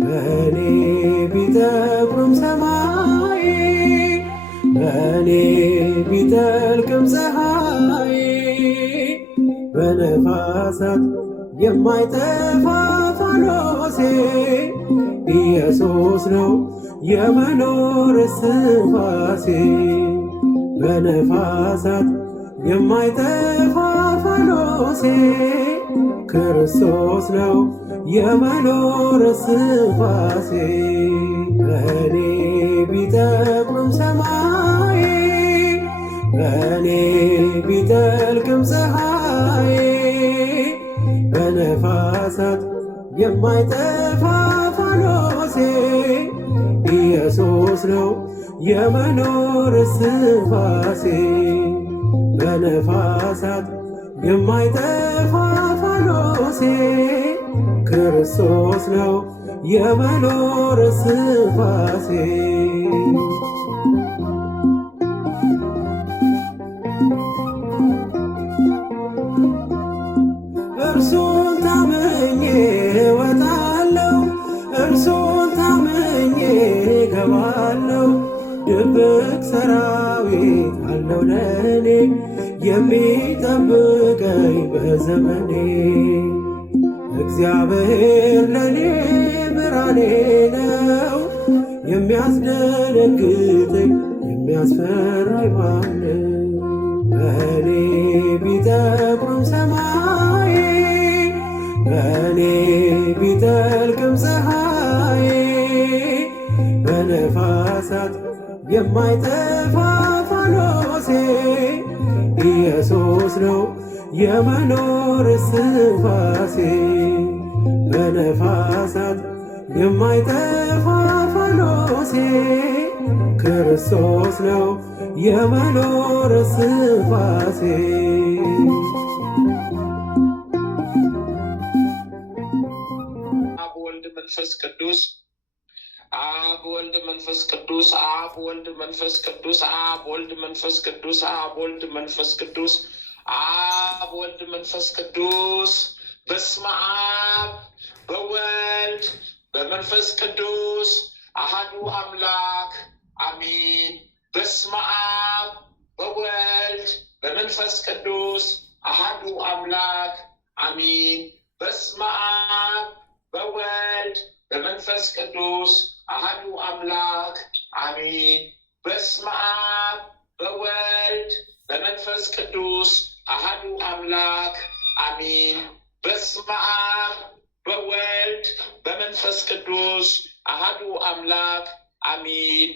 በእኔ ቢጠቁርም ሰማይ በእኔ ቢጠልቅም ፀሐይ በነፋሳት የማይጠፋ ፋኖሴ ኢየሱስ ነው የመኖር እስትንፋሴ። በነፋሳት የማይጠፋ ፋኖሴ ክርስቶስ ነው የመኖር እስትንፋሴ። በእኔ ቢጠቁርም ሰማይ በእኔ ቢጠልቅም ፀሐይ በነፋሳት የማይጠፋ ፋኖሴ ኢየሱስ ነው የመኖር እስትንፋሴ። በነፋሳት የማይጠፋ ፋኖሴ ክርስቶስ ነው የመኖር እስትንፋሴ። እርሱን ታምኜ እወጣለሁ፣ እርሱን ታምኜ እገባለሁ። ድብቅ ሰራዊት አለው ለእኔ የሚጠብቀኝ በዘመኔ። እግዚአብሔር ለእኔ ብርሃኔ ነው፣ የሚያስደነግጠኝ የሚያስፈራኝ ማነው? በእኔ ቢጠቁርም ሰማይ በእኔ ቢጠልቅም ፀሐይ በነፋሳት የማይጠፋ ፋኖሴ ኢየሱስ ነው የመኖር እስትንፋሴ። በነፋሳት የማይጠፋ ፋኖሴ ክርስቶስ ነው የመኖር እስትንፋሴ። አብ ወልድ መንፈስ ቅዱስ አብ ወልድ መንፈስ ቅዱስ አብ ወልድ መንፈስ ቅዱስ አብ ወልድ መንፈስ ቅዱስ አብ ወልድ መንፈስ ቅዱስ አብ ወልድ መንፈስ ቅዱስ በስመ አብ በወልድ በመንፈስ ቅዱስ አሐዱ አምላክ አሜን። በስመ አብ በወልድ በመንፈስ ቅዱስ አሐዱ አምላክ አሜን። በስመ አብ በወልድ በመንፈስ ቅዱስ አሐዱ አምላክ አሜን። በስመ አብ በወልድ በመንፈስ ቅዱስ አሐዱ አምላክ አሜን። በስመ አብ በወልድ በመንፈስ ቅዱስ አሐዱ አምላክ አሜን።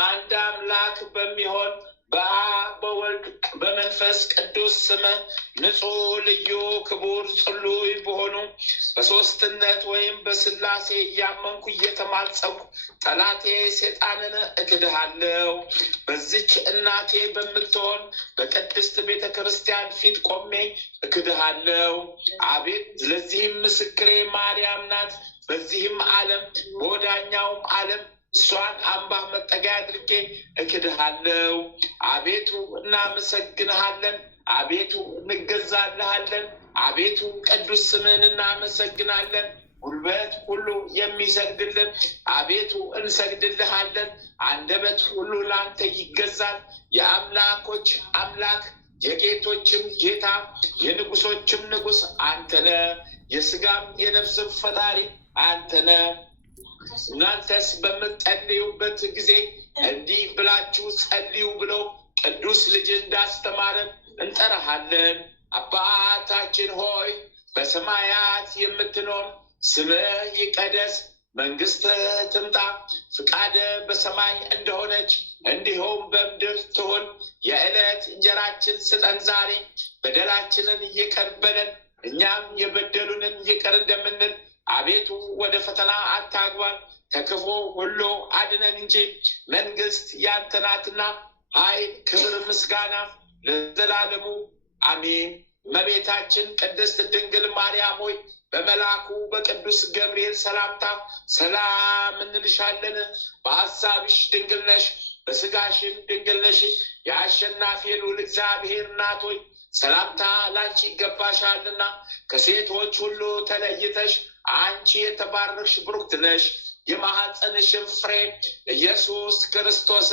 አንድ አምላክ በሚሆን በአብ በወልድ በመንፈስ ቅዱስ ስም ንጹሕ ልዩ ክቡር ጽሉይ በሆኑ በሦስትነት ወይም በሥላሴ እያመንኩ እየተማጸንኩ ጠላቴ ሰይጣንን እክድሃለሁ። በዚች እናቴ በምትሆን በቅድስት ቤተ ክርስቲያን ፊት ቆሜ እክድሃለሁ። አቤት ለዚህም ምስክሬ ማርያም ናት። በዚህም ዓለም በወዳኛውም ዓለም እሷን አምባ መጠጊያ አድርጌ እክድሃለሁ። አቤቱ እናመሰግንሃለን፣ አቤቱ እንገዛልሃለን፣ አቤቱ ቅዱስ ስምህን እናመሰግናለን። ጉልበት ሁሉ የሚሰግድልን አቤቱ እንሰግድልሃለን። አንደበት ሁሉ ለአንተ ይገዛል። የአምላኮች አምላክ የጌቶችም ጌታ የንጉሶችም ንጉስ አንተነ፣ የስጋም የነፍስም ፈጣሪ አንተነ። እናንተስ በምትጸልዩበት ጊዜ እንዲህ ብላችሁ ጸልዩ ብሎ ቅዱስ ልጅ እንዳስተማረን እንጠራሃለን። አባታችን ሆይ በሰማያት የምትኖር ስምህ ይቀደስ፣ መንግሥትህ ትምጣ፣ ፍቃድህ በሰማይ እንደሆነች እንዲሁም በምድር ትሁን። የዕለት እንጀራችን ስጠን ዛሬ፣ በደላችንን ይቅር በለን እኛም የበደሉንን ይቅር እንደምንል፣ አቤቱ ወደ ፈተና አታግባን ከክፉ ሁሉ አድነን እንጂ መንግሥት ያንተ ናትና ኃይል፣ ክብር፣ ምስጋና ለዘላለሙ አሜን። እመቤታችን ቅድስት ድንግል ማርያም ሆይ በመልአኩ በቅዱስ ገብርኤል ሰላምታ ሰላም እንልሻለን። በሐሳብሽ ድንግል ነሽ፣ በሥጋሽም ድንግል ነሽ። የአሸናፊ ልዑል እግዚአብሔር እናት ሆይ ሰላምታ ላንቺ ይገባሻልና ከሴቶች ሁሉ ተለይተሽ አንቺ የተባረክሽ ብሩክት ነሽ። የማኅፀንሽም ፍሬ ኢየሱስ ክርስቶስ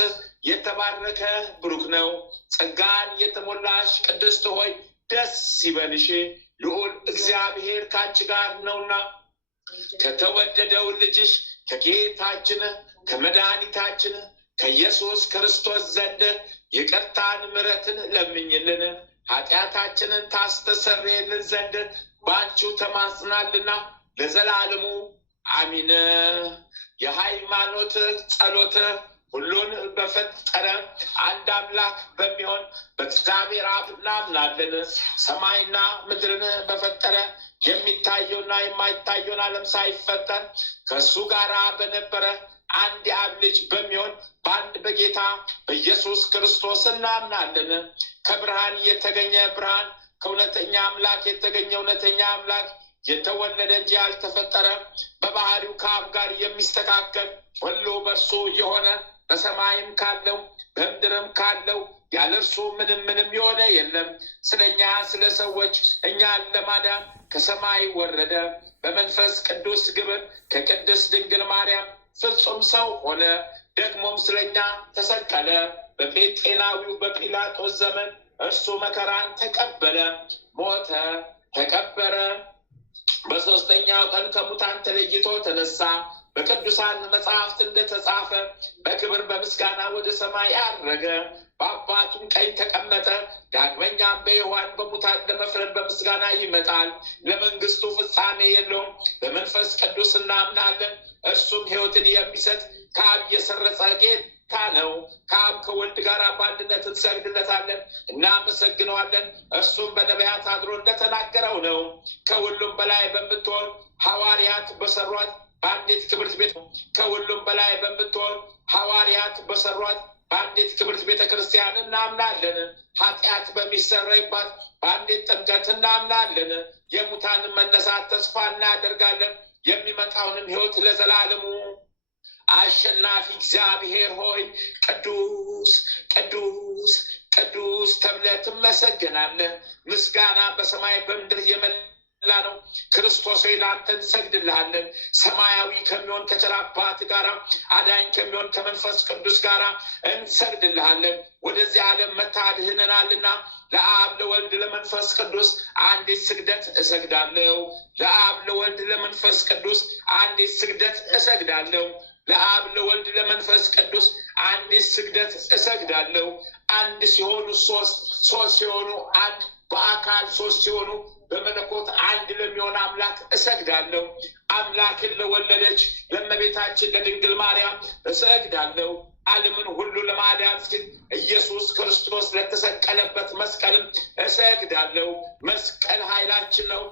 የተባረከ ብሩክ ነው። ጸጋን የተሞላሽ ቅድስት ሆይ ደስ ይበልሽ፣ ልዑል እግዚአብሔር ከአንቺ ጋር ነውና ከተወደደው ልጅሽ ከጌታችን ከመድኃኒታችን ከኢየሱስ ክርስቶስ ዘንድ ይቅርታን ምሕረትን ለምኝልን ኃጢአታችንን ታስተሰርይልን ዘንድ በአንቺው ተማጽናልና ለዘላለሙ አሚን። የሃይማኖት ጸሎት ሁሉን በፈጠረ አንድ አምላክ በሚሆን በእግዚአብሔር አብ እናምናለን። ሰማይና ምድርን በፈጠረ የሚታየውና የማይታየውን ዓለም ሳይፈጠር ከእሱ ጋር በነበረ አንድ የአብ ልጅ በሚሆን በአንድ በጌታ በኢየሱስ ክርስቶስ እናምናለን። ከብርሃን የተገኘ ብርሃን፣ ከእውነተኛ አምላክ የተገኘ እውነተኛ አምላክ፣ የተወለደ እንጂ ያልተፈጠረ፣ በባህሪው ከአብ ጋር የሚስተካከል፣ ሁሉ በእርሱ የሆነ፣ በሰማይም ካለው በምድርም ካለው ያለ እርሱ ምንም የሆነ የለም። ስለኛ ስለ ሰዎች እኛን ለማዳን ከሰማይ ወረደ። በመንፈስ ቅዱስ ግብር ከቅድስት ድንግል ማርያም ፍጹም ሰው ሆነ። ደግሞም ስለኛ ተሰቀለ። በጴንጤናዊው በጲላጦስ ዘመን እርሱ መከራን ተቀበለ፣ ሞተ፣ ተቀበረ። በሦስተኛው ቀን ከሙታን ተለይቶ ተነሳ። በቅዱሳን መጽሐፍት እንደተጻፈ በክብር በምስጋና ወደ ሰማይ አረገ፣ በአባቱም ቀኝ ተቀመጠ። ዳግመኛም በሕያዋን በሙታን ለመፍረድ በምስጋና ይመጣል። ለመንግስቱ ፍጻሜ የለውም። በመንፈስ ቅዱስ እናምናለን። እርሱም ሕይወትን የሚሰጥ ከአብ የሰረጸ ጌታ ነው። ከአብ ከወልድ ጋር በአንድነት እንሰግድለታለን፣ እናመሰግነዋለን። እርሱም በነቢያት አድሮ እንደተናገረው ነው። ከሁሉም በላይ በምትሆን ሐዋርያት በሰሯት በአንዲት ክብርት ቤት ከሁሉም በላይ በምትሆን ሐዋርያት በሰሯት በአንዲት ክብርት ቤተ ክርስቲያን እናምናለን። ኃጢአት በሚሰረይባት በአንዲት ጥምቀት እናምናለን። የሙታንን መነሳት ተስፋ እናደርጋለን። የሚመጣውንም ሕይወት ለዘላለሙ አሸናፊ እግዚአብሔር ሆይ ቅዱስ ቅዱስ ቅዱስ ተብለህ ትመሰገናለህ። ምስጋና በሰማይ በምድር የመላ ነው። ክርስቶስ ሆይ ለአንተ እንሰግድልሃለን። ሰማያዊ ከሚሆን ከቸር አባት ጋር አዳኝ ከሚሆን ከመንፈስ ቅዱስ ጋር እንሰግድልሃለን። ወደዚህ ዓለም መታድህነናልና ለአብ ለወልድ ለመንፈስ ቅዱስ አንዲት ስግደት እሰግዳለሁ። ለአብ ለወልድ ለመንፈስ ቅዱስ አንዲት ስግደት እሰግዳለሁ። ለአብ ለወልድ ለመንፈስ ቅዱስ አንዲት ስግደት እሰግዳለሁ። አንድ ሲሆኑ ሶስት፣ ሶስት ሲሆኑ አንድ፣ በአካል ሶስት ሲሆኑ በመለኮት አንድ ለሚሆን አምላክ እሰግዳለሁ። አምላክን ለወለደች ለእመቤታችን ለድንግል ማርያም እሰግዳለሁ። ዓለምን ሁሉ ለማዳን ሲል ኢየሱስ ክርስቶስ ለተሰቀለበት መስቀልም እሰግዳለሁ። መስቀል ኃይላችን ነው።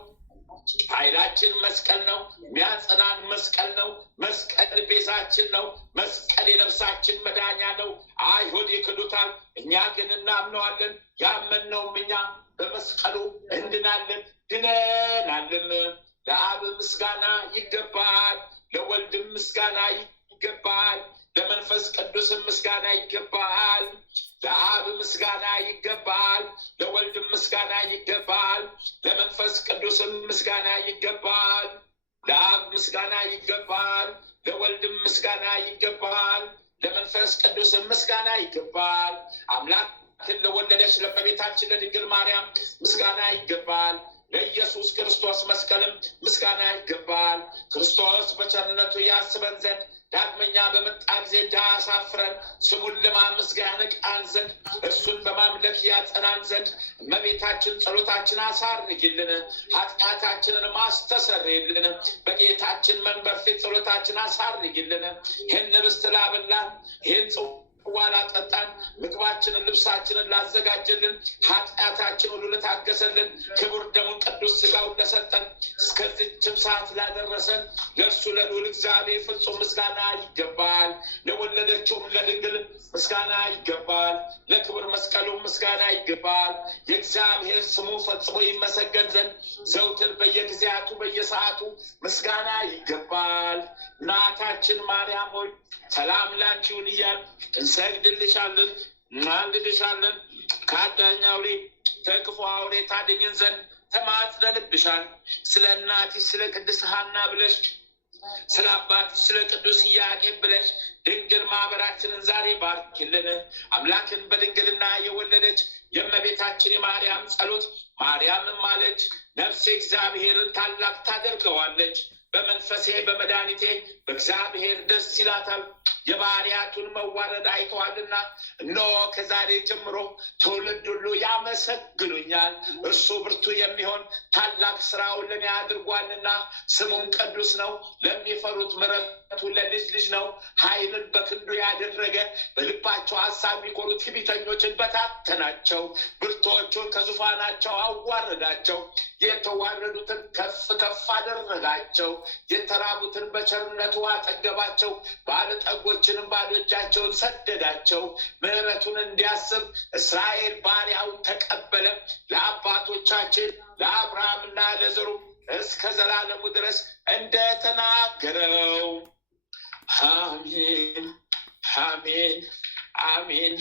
ኃይላችን መስቀል ነው። የሚያጸናን መስቀል ነው። መስቀል ቤዛችን ነው። መስቀል የነፍሳችን መዳኛ ነው። አይሁድ ይክዱታል፣ እኛ ግን እናምነዋለን። ያመንነውም እኛ በመስቀሉ እንድናለን፣ ድነናልም። ለአብ ምስጋና ይገባል፣ ለወልድም ምስጋና ይገባል፣ ለመንፈስ ቅዱስም ምስጋና ይገባል። ለአብ ምስጋና ይገባል፣ ለወልድም ምስጋና ይገባል፣ ለመንፈስ ቅዱስም ምስጋና ይገባል። ለአብ ምስጋና ይገባል፣ ለወልድም ምስጋና ይገባል፣ ለመንፈስ ቅዱስም ምስጋና ይገባል። አምላክን ለወለደች ለእመቤታችን ለድንግል ማርያም ምስጋና ይገባል። ለኢየሱስ ክርስቶስ መስቀልም ምስጋና ይገባል። ክርስቶስ በቸርነቱ ያስበን ዘንድ ዳግመኛ በመጣ ጊዜ እንዳያሳፍረን ስሙን ለማመስገን ያነቃን ዘንድ እርሱን በማምለክ ያጸናን ዘንድ እመቤታችን ጸሎታችን አሳርጊልን፣ ኃጢአታችንን ማስተሰርይልን። በጌታችን መንበር ፊት ጸሎታችን አሳርጊልን። ይህን ኅብስት ላበላን፣ ይህን ጽዋ ላጠጣን፣ ምግባችንን ልብሳችንን ላዘጋጀልን፣ ኃጢአታችን ሁሉ ለታገሰልን፣ ክቡር ደሙን ቅዱስ ሥጋውን ለሰጠን፣ እስከዚችም ሰዓት ላደረሰን ለእርሱ ለልዑል እግዚአብሔር ፍጹም ምስጋና ይገባል። ለወለደችውም ለድንግል ምስጋና ይገባል። ለክብር መስቀሉ ምስጋና ይገባል። የእግዚአብሔር ስሙ ፈጽሞ ይመሰገን ዘንድ ዘውትር በየጊዜያቱ በየሰዓቱ ምስጋና ይገባል። እናታችን ማርያም ሆይ ሰላም ላንቺ ይሁን እያልን እንሰግድልሻለን፣ እናንድልሻለን። ከአዳኝ አውሬ ከክፉ አውሬ ታድኝን ዘንድ ተማጽነንብሻል። ስለ እናትሽ ስለ ቅድስት ሐና ብለሽ፣ ስለ አባትሽ ስለ ቅዱስ ኢያቄም ብለሽ ድንግል ማህበራችንን ዛሬ ባርኪልን። አምላክን በድንግልና የወለደች የእመቤታችን የማርያም ጸሎት ማርያምን ማለች ነፍሴ እግዚአብሔርን ታላቅ ታደርገዋለች። በመንፈሴ በመድኃኒቴ በእግዚአብሔር ደስ ይላታል። የባሪያቱን መዋረድ አይተዋልና እነሆ ከዛሬ ጀምሮ ትውልድ ሁሉ ያመሰግኑኛል። እርሱ ብርቱ የሚሆን ታላቅ ስራውን ለኔ አድርጓልና ስሙም ቅዱስ ነው። ለሚፈሩት ምሕረቱ ለልጅ ልጅ ነው። ኃይልን በክንዱ ያደረገ በልባቸው ሐሳብ የሚኮሩ ትዕቢተኞችን በታተናቸው። ብርቱዎቹን ከዙፋናቸው አዋረዳቸው። የተዋረዱትን ከፍ ከፍ አደረጋቸው። የተራቡትን በቸርነቱ አጠገባቸው። ባለጠጎችንም ባዶ እጃቸውን ሰደዳቸው። ምሕረቱን እንዲያስብ እስራኤል ባሪያውን ተቀበለ። ለአባቶቻችን ለአብርሃምና ለዘሩ እስከ ዘላለሙ ድረስ እንደተናገረው። አሜን አሜን አሜን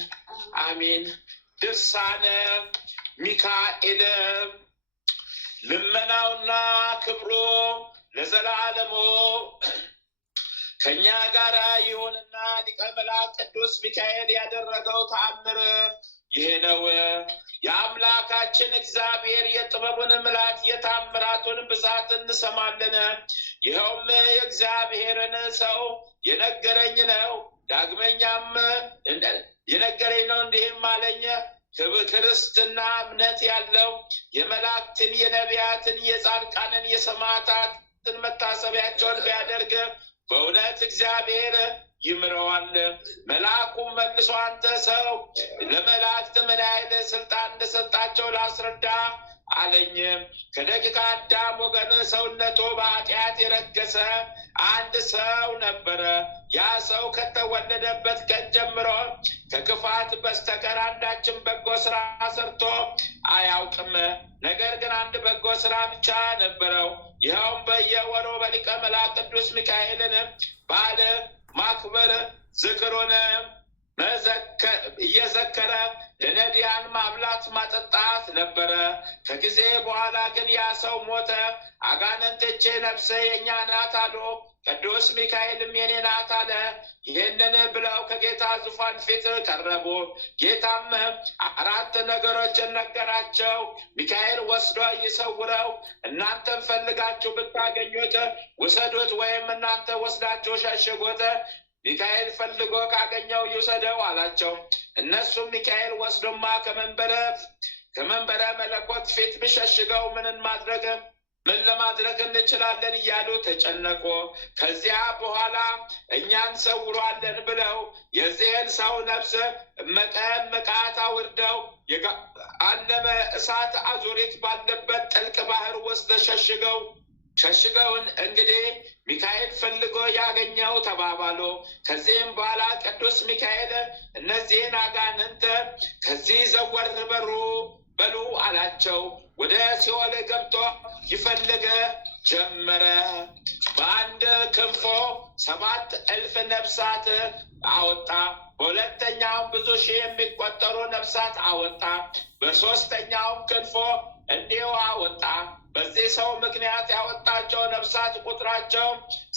አሜን። ድርሳነ ሚካኤል። ልመናውና ክብሩ ለዘላለሙ ከእኛ ጋር ይሁንና ሊቀ መላእክት ቅዱስ ሚካኤል ያደረገው ተአምር ይህ ነው። የአምላካችን እግዚአብሔር የጥበቡን ምላት የተአምራቱን ብዛት እንሰማለን። ይኸውም የእግዚአብሔርን ሰው የነገረኝ ነው። ዳግመኛም የነገረኝ ነው፣ እንዲህም አለኝ። ክርስትና እምነት ያለው የመላእክትን የነቢያትን የጻድቃንን የሰማዕታትን መታሰቢያቸውን ቢያደርግ በእውነት እግዚአብሔር ይምረዋል። መልአኩም መልሶ አንተ ሰው ለመላእክት ምን ያህል ስልጣን እንደሰጣቸው ላስረዳ አለኝ። ከደቂቀ አዳም ወገን ሰውነቱ በኃጢአት የረገሰ አንድ ሰው ነበረ። ያ ሰው ከተወለደበት ቀን ጀምሮ ከክፋት በስተቀር አንዳችን በጎ ስራ ሰርቶ አያውቅም። ነገር ግን አንድ በጎ ስራ ብቻ ነበረው። ይኸውም በየወሩ በሊቀ መላእክት ቅዱስ ሚካኤልን በዓል ማክበር፣ ዝክሩን እየዘከረ ለነዳያን ማብላት ማጠጣት ነበረ። ከጊዜ በኋላ ግን ያ ሰው ሞተ። አጋንንቶቼ ነፍሴ የእኛ ናት አሉ። ቅዱስ ሚካኤልም የኔ ናት አለ። ይህንን ብለው ከጌታ ዙፋን ፊት ቀረቡ። ጌታም 4 ነገሮችን ነገራቸው። ሚካኤል ወስዶ ይሰውረው፣ እናንተም ፈልጋችሁ ብታገኙት ውሰዱት፣ ወይም እናንተ ወስዳችሁ ሸሽጉት። ሚካኤል ፈልጎ ካገኘው ይውሰደው አላቸው። እነሱም ሚካኤል ወስዶማ ከመንበረ መለኮት ፊት ቢሸሽገው ምን ለማድረግ እንችላለን እያሉ ተጨነቁ። ከዚያ በኋላ እኛን ሰውሯለን ብለው የዚህን ሰው ነፍስ መቃት አውርደው የገሃነመ እሳት አዙሪት ባለበት ጥልቅ ባህር ውስጥ ሸሽገውን እንግዲህ ሚካኤል ፈልጎ ያገኘው ተባባሉ። ከዚህም በኋላ ቅዱስ ሚካኤል እነዚህን አጋንንት ከዚህ ዘወር በሉ አላቸው። ወደ ሲኦል ገብቶ ይፈልግ ጀመረ። በአንድ ክንፎ 7,000 ነፍሳት አወጣ። በሁለተኛውም ብዙ ሺህ የሚቆጠሩ ነፍሳት አወጣ። በሶስተኛውም ክንፎ እንዲሁ አወጣ። በዚህ ሰው ምክንያት ያወጣቸው ነፍሳት ቁጥራቸው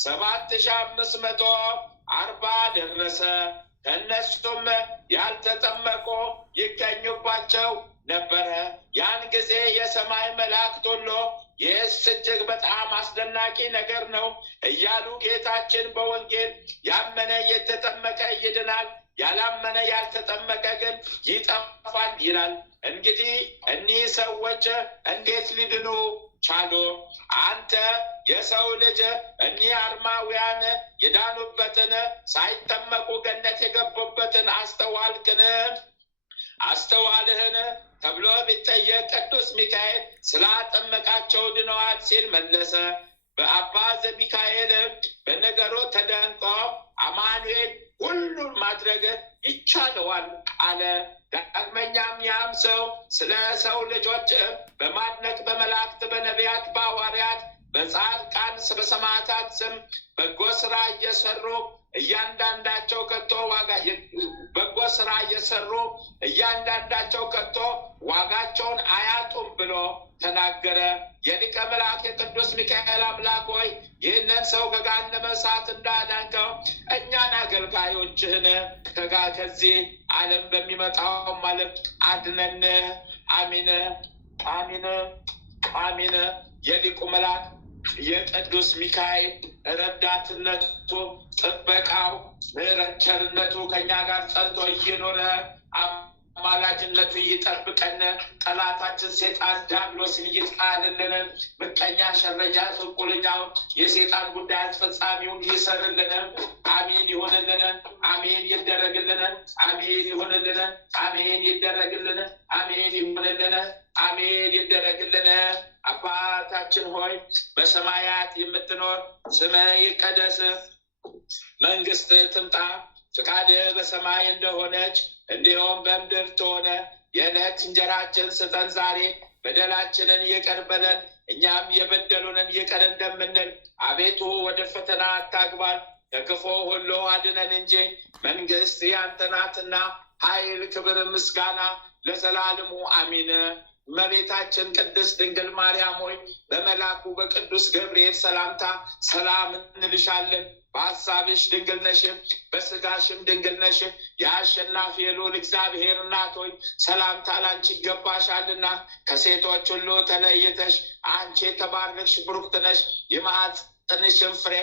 7,540 ደረሰ። ከእነሱም ያልተጠመቁ ይገኙባቸው ነበረ። ያን ጊዜ የሰማይ መላእክት ሁሉ ይህስ እጅግ በጣም አስደናቂ ነገር ነው እያሉ ጌታችን በወንጌል ያመነ የተጠመቀ ይድናል፣ ያላመነ ያልተጠመቀ ግን ይጠፋል ይላል። እንግዲህ እኒህ ሰዎች እንዴት ሊድኑ ቻሉ? አንተ የሰው ልጅ እኒህ አርማውያን የዳኑበትን ሳይጠመቁ ገነት የገቡበትን አስተዋልህን ተብሎ ቢጠየቅ ቅዱስ ሚካኤል ስላጠመቃቸው ድነዋል ሲል መለሰ። በአባ ዘሚካኤል በነገሩ ተደንቆ አማኑኤል ሁሉን ማድረግ ይቻለዋል አለ። ዳግመኛም ያም ሰው ስለ ሰው ልጆች በማድነቅ በመላእክት፣ በነቢያት፣ በሐዋርያት፣ በጻድቃን፣ በሰማዕታት ስም በጎ ስራ እየሰሩ እያንዳንዳቸው ከቶ ዋጋቸውን አያጡም ብሎ ተናገረ። የሊቀ መላእክት የቅዱስ ሚካኤል አምላክ ሆይ ይህንን ሰው ከገሃነመ እሳት እንዳዳንከው እኛን አገልጋዮችህን ከዚህ ዓለም በሚመጣው ማለት አድነን። አሚን አሚን አሚን። የሊቁ መልአክ የቅዱስ ሚካኤል ረዳትነቱ፣ ጥበቃው፣ ምሕረት ቸርነቱ ከእኛ ጋር ጸንቶ እየኖረ አማላጅነቱ ይጠብቀን። ጠላታችን ሴጣን ዲያብሎስን ይጣልልን። ምቀኛ፣ ሸረኛ፣ ጥንቁልኛው የሴጣን ጉዳይ አስፈጻሚውን ይሰርልን። አሜን ይሆንልን። አሜን ይደረግልን። አሜን ይሆንልን። አሜን ይደረግልን። አሜን ይሆንልን። አሜን ይደረግልን። አባታችን ሆይ በሰማያት የምትኖር ስምህ ይቀደስ፣ መንግስትህ ትምጣ፣ ፍቃድህ በሰማይ እንደሆነች እንዲሁም በምድር ትሆነ። የዕለት እንጀራችን ስጠን ዛሬ፣ በደላችንን ይቅር በለን እኛም የበደሉንን ይቅር እንደምንል፣ አቤቱ ወደ ፈተና አታግባን ከክፉ ሁሉ አድነን እንጂ መንግስት ያንተ ናትና ኃይል፣ ክብር፣ ምስጋና ለዘላለሙ አሚን። እመቤታችን ቅድስት ድንግል ማርያም ሆይ በመልአኩ በቅዱስ ገብርኤል ሰላምታ ሰላም እንልሻለን። በሐሳብሽ ድንግል ነሽ፣ በስጋሽም ድንግል ነሽ። የአሸናፊ የልዑል እግዚአብሔር እናት ሆይ ሰላምታ ላንቺ ይገባሻልና ከሴቶች ሁሉ ተለይተሽ አንቺ የተባረክሽ ብሩክት ነሽ። የማኅፀንሽም ፍሬ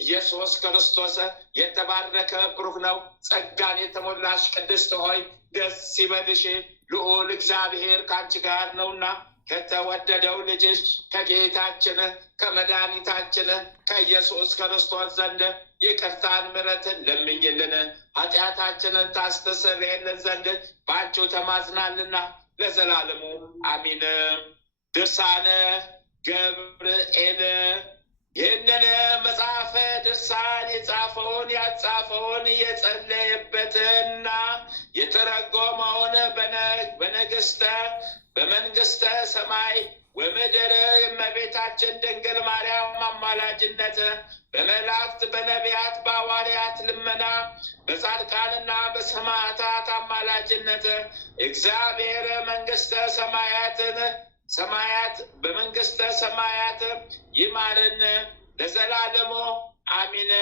ኢየሱስ ክርስቶስ የተባረከ ብሩክ ነው። ጸጋን የተሞላሽ ቅድስት ሆይ ደስ ይበልሽ፣ ልዑል እግዚአብሔር ከአንቺ ጋር ነውና ከተወደደው ልጅሽ ከጌታችን ከመድኃኒታችን ከኢየሱስ ክርስቶስ ዘንድ ይቅርታን ምሕረትን ለምኝልን ኃጢአታችንን ታስተሰርይልን ዘንድ በአንቺው ተማጽናልና ለዘላለሙ አሚን። ድርሳነ ገብርኤል። ይህንን መጽሐፈ ድርሳን የጻፈውን ያጻፈውን የጸለየበትና የተረጎመውን በመንግስተ ሰማይ ወምድር የእመቤታችን ድንግል ማርያም አማላጅነት በመላእክት፣ በነቢያት፣ በሐዋርያት ልመና፣ በጻድቃንና በሰማዕታት አማላጅነት እግዚአብሔር በመንግስተ ሰማያት ይማረን ለዘላለሙ አሚን።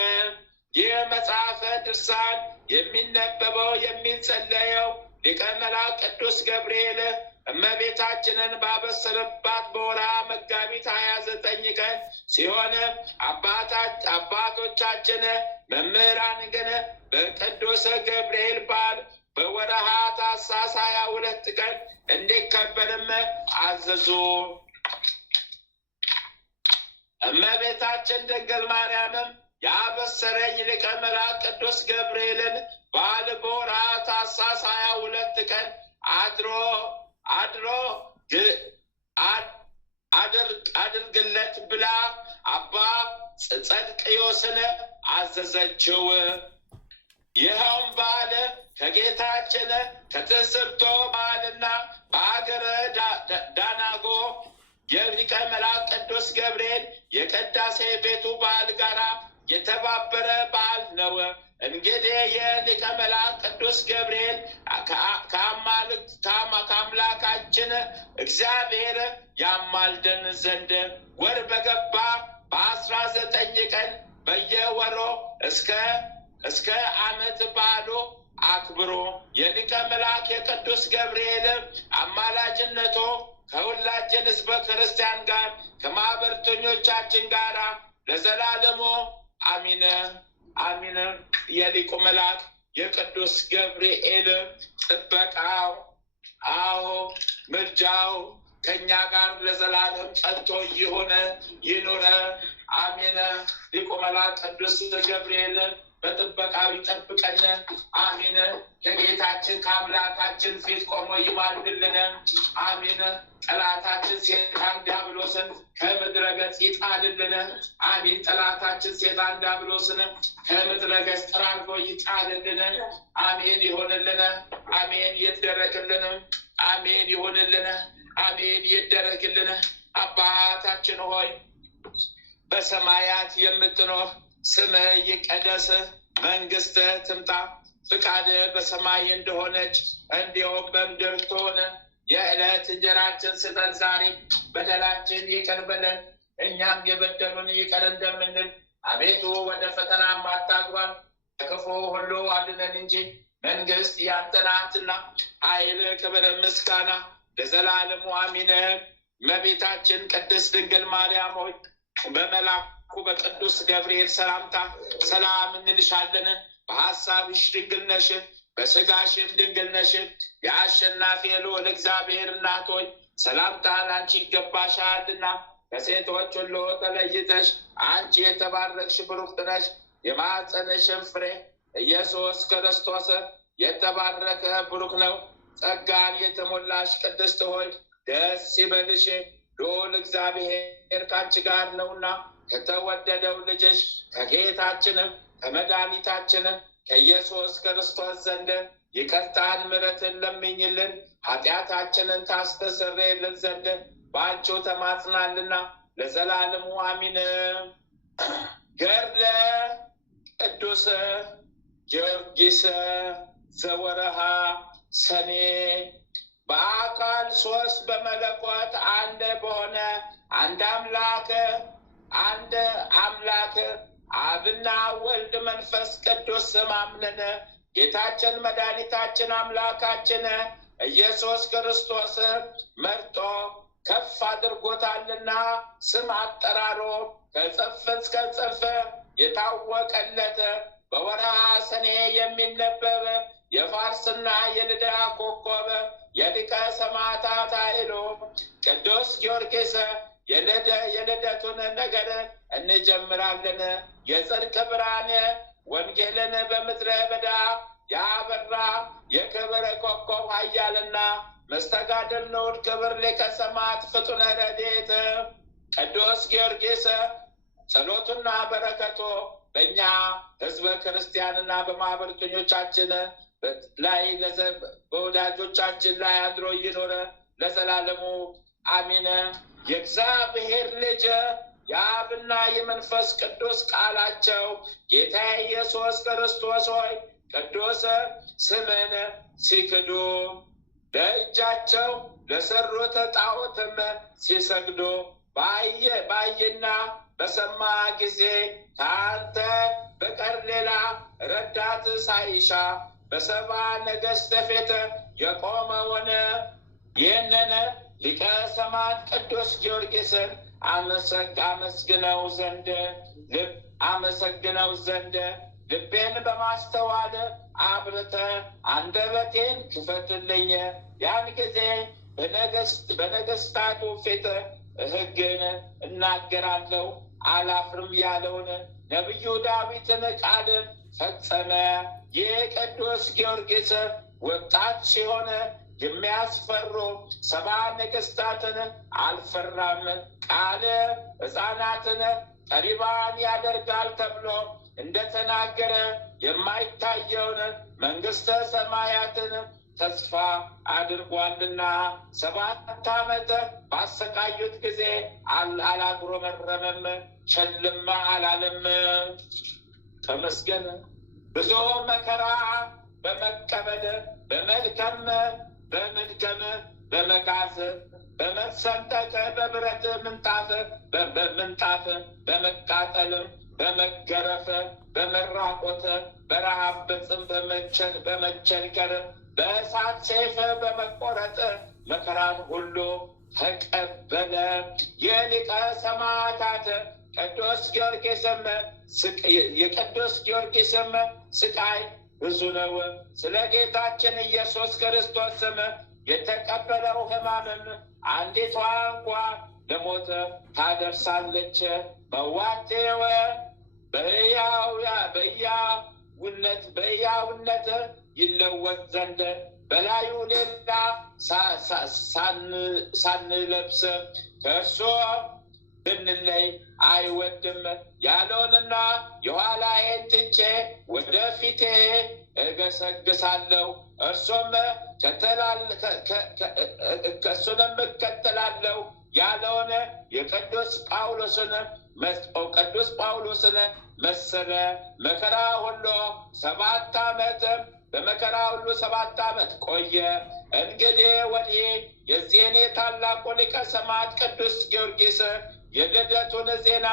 ይህ መጽሐፈ ድርሳን የሚነበበው የሚጸለየው ሊቀ መላእክት ቅዱስ ገብርኤል እመቤታችንን ባበሰረባት በወርኃ መጋቢት 29 ቀን ሲሆን አባቶቻችን መምህራን ግን በቅዱስ ገብርኤል በዓል በወርኃ ታኅሳስ 22 ቀን እንዲከበርም አዘዙ። እመቤታችን ድንግል ማርያምም ያበሰረኝ ሊቀ መላእክት ቅዱስ ገብርኤልን በዓል በወርኃ ታኅሳስ 22 ቀን አድርግለት ብላ አባ ጸድቅዮስን አዘዘችው። ይኸውም በዓል ከጌታችን ከትስብእቶ በዓልና በአገረ ዳናጎ የሊቀ መላእክት ቅዱስ ገብርኤል የቅዳሴ ቤቱ በዓል ጋራ የተባበረ በዓል ነው። እንግዲህ የሊቀ መላእክት ቅዱስ ገብርኤል ከአምላካችን እግዚአብሔር ያማልደን ዘንድ ወር በገባ በ19 ቀን በየወሩ እስከ ዓመት በዓሉ አክብሮ የሊቀ መላእክት የቅዱስ ገብርኤል አማላጅነቱ ከሁላችን ሕዝበ ክርስቲያን ጋር ከማኅበርተኞቻችን ጋር ለዘላለሙ አሚን አሚን። የሊቁ መልአክ የቅዱስ ገብርኤል ጥበቃው ምልጃው ከእኛ ጋር ለዘላለም ጸንቶ ይሁን ይኑር አሚን። ሊቁ መልአክ ቅዱስ ገብርኤል በጥበቃው ይጠብቀን። አሜን። ከጌታችን ከአምላካችን ፊት ቆሞ ይማልድልን። አሜን። ጠላታችን ሰይጣን ዲያብሎስን ከምድረ ገጽ ይጣልልን። አሜን። ጠላታችን ሰይጣን ዲያብሎስን ከምድረ ገጽ ጠራርጎ ይጣልልን። አሜን። ይሆንልን። አሜን። ይደረግልን። አሜን። ይሆንልን። አሜን። ይደረግልን። አባታችን ሆይ በሰማያት የምትኖር ስምህ ይቀደስ፣ መንግሥትህ ትምጣ፣ ፍቃድህ በሰማይ እንደሆነች እንዲሁም በምድር ትሁን። የዕለት እንጀራችንን ስጠን ዛሬ፣ በደላችን ይቅር በለን እኛም የበደሉን ይቅር እንደምንል፣ አቤቱ ወደ ፈተና አታግባን ከክፉ ሁሉ አድነን እንጂ መንግሥት ያንተ ናትና፣ ኃይል፣ ክብር፣ ምስጋና ለዘላለሙ አሜን። እመቤታችን ቅድስት ድንግል ማርያም ሆይ በመልአኩ በቅዱስ ገብርኤል ሰላምታ ሰላም እንልሻለን። በሐሳብሽ ድንግል ነሽ፣ በሥጋሽም ድንግል ነሽ። የአሸናፊ ልዑል እግዚአብሔር እናት ሆይ ሰላምታ ላንቺ ይገባሻልና፣ ከሴቶች ሁሉ ተለይተሽ አንቺ የተባረክሽ ብሩክት ነሽ። የማኅፀንሽም ፍሬ ኢየሱስ ክርስቶስ የተባረከ ብሩክ ነው። ጸጋን የተሞላሽ ቅድስት ሆይ ደስ ይበልሽ፣ ልዑል እግዚአብሔር ከአንቺ ጋር ነውና ከተወደደው ልጅሽ ከጌታችንም ከመድኃኒታችንም ከኢየሱስ ክርስቶስ ዘንድ ይቅርታን ምሕረትን ለምኝልን ኃጢአታችንን ታስተሰርይልን ዘንድ በአንቺው ተማጽናልና ለዘላለሙ አሚን። ገድለ ቅዱስ ጊዮርጊስ ዘወርኀ ሰኔ። በአካል ሦስት በመለኮት አንድ በሆነ አንድ አምላክ አብና ወልድ መንፈስ ቅዱስ ስም አምነን ጌታችን መድኃኒታችን አምላካችን ኢየሱስ ክርስቶስ መርጦ ከፍ አድርጎታልና ስም አጠራሮ ከጽንፍ እስከ ጽንፍ የታወቀለት በወርኀ ሰኔ የሚነበብ የፋርስና የልዳ ኮከብ የሊቀ ሰማዕታት ኃይሉ ቅዱስ ጊዮርጊስ የልደቱን ነገር እንጀምራለን። የጽድቅ ብርሃን ወንጌልን በምድረ በዳ ያበራ የክብር ኮከብ ኃያልና መስተጋድል ንዑድ ክብር ሊቀ ሰማዕት ፍጡነ ረድኤት ቅዱስ ጊዮርጊስ ጸሎቱና በረከቱ በእኛ ሕዝበ ክርስቲያንና በማኅበረተኞቻችን ላይ በወዳጆቻችን ላይ አድሮ ይኖረ ለዘላለሙ አሚን። የእግዚአብሔር ልጅ የአብና የመንፈስ ቅዱስ ቃላቸው ጌታ ኢየሱስ ክርስቶስ ሆይ ቅዱስ ስምን ሲክዱ በእጃቸው ለሰሩት ጣዖትም ሲሰግዱ ባየና በሰማ ጊዜ ከአንተ በቀር ሌላ ረዳት ሳይሻ በሰባ ነገሥት ፊት የቆመውን ይህንን ሊቀ ሰማዕት ቅዱስ ጊዮርጊስን አመሰግነው ዘንድ ልቤን በማስተዋል አብርተ አንደበቴን ክፈትልኝ። ያን ጊዜ በነገሥታቱ ፊት ሕግን እናገራለሁ አላፍርም ያለውን ነቢዩ ዳዊትን ቃል ፈጸመ። ይህ ቅዱስ ጊዮርጊስ ወጣት ሲሆን የሚያስፈሩ ሰባ ነገሥታትን አልፈራም። ቃል ሕፃናትን ጠቢባን ያደርጋል ተብሎ እንደተናገረ የማይታየውን መንግሥተ ሰማያትን ተስፋ አድርጓልና 7 ዓመት ባሰቃዩት ጊዜ አላጉረመረመም፣ ቸልም አላለም። ተመስገን። ብዙ መከራ በመቀበል በመድከም በመጋዝ በመሰንጠቅ በብረት ምንጣፍ በመቃጠልም በመገረፍ በመራቆት በረሃብ በጽም በመቸንከር በእሳት ሰይፍ በመቆረጥ መከራን ሁሉ ተቀበለ። የሊቀ ሰማዕታት የቅዱስ ጊዮርጊስም ስቃይ ብዙ ነው። ስለ ጌታችን ኢየሱስ ክርስቶስ ስም የተቀበለው ሕማምም አንዲቷ እንኳ ለሞት ታደርሳለች። መዋቴው በሕያውነት ይለወጥ ዘንድ በላዩ ሌላ ሳንለብስ ከእርሱ ልንለይ አይወድም ያለውንና የኋላዬን ትቼ ወደፊቴ እገሰግሳለሁ እርሱንም እከተላለሁ ያለውን የቅዱስ ጳውሎስን መሰለ። መከራ ሁሉ 7 ዓመት በመከራ ሁሉ 7 ዓመት ቆየ። እንግዲህ ወዲህ የዚህን የታላቁ ሊቀ ሰማዕት ቅዱስ ጊዮርጊስ የልደቱን ዜና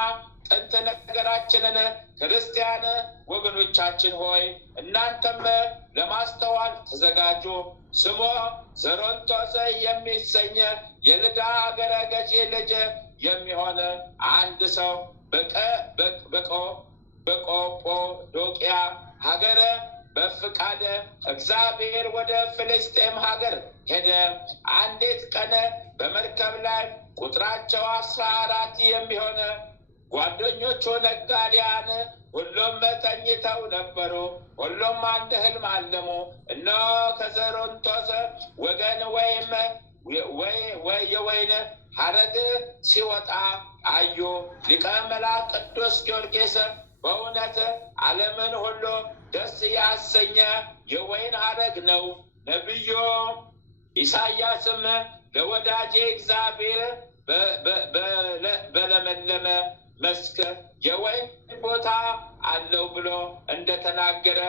ጥንት ነገራችንን ክርስቲያን ወገኖቻችን ሆይ እናንተም ለማስተዋል ተዘጋጁ። ስሙ ዘሮንቶስ የሚሰኝ የልዳ አገረ ገዢ ልጅ የሚሆን አንድ ሰው በቆጶዶቅያ ሀገር በፍቃደ እግዚአብሔር ወደ ፍልስጤም ሀገር ሄደ። አንዲት ቀን በመርከብ ላይ ቁጥራቸው 14 የሚሆን ጓደኞቹ ነጋዴያን ሁሉም ተኝተው ነበሩ። ሁሉም አንድ ሕልም አለሙ። እነሆ ከዘሮንቶስ ወገን የወይን ሐረግ ሲወጣ አዩ። ሊቀ መላእክት ቅዱስ ጊዮርጊስ በእውነት ዓለምን ሁሉ ደስ ያሰኘ የወይን ሐረግ ነው። ነቢዩ ኢሳያስም ለወዳጄ እግዚአብሔር በለመለመ መስክ የወይን ቦታ አለው ብሎ እንደተናገረ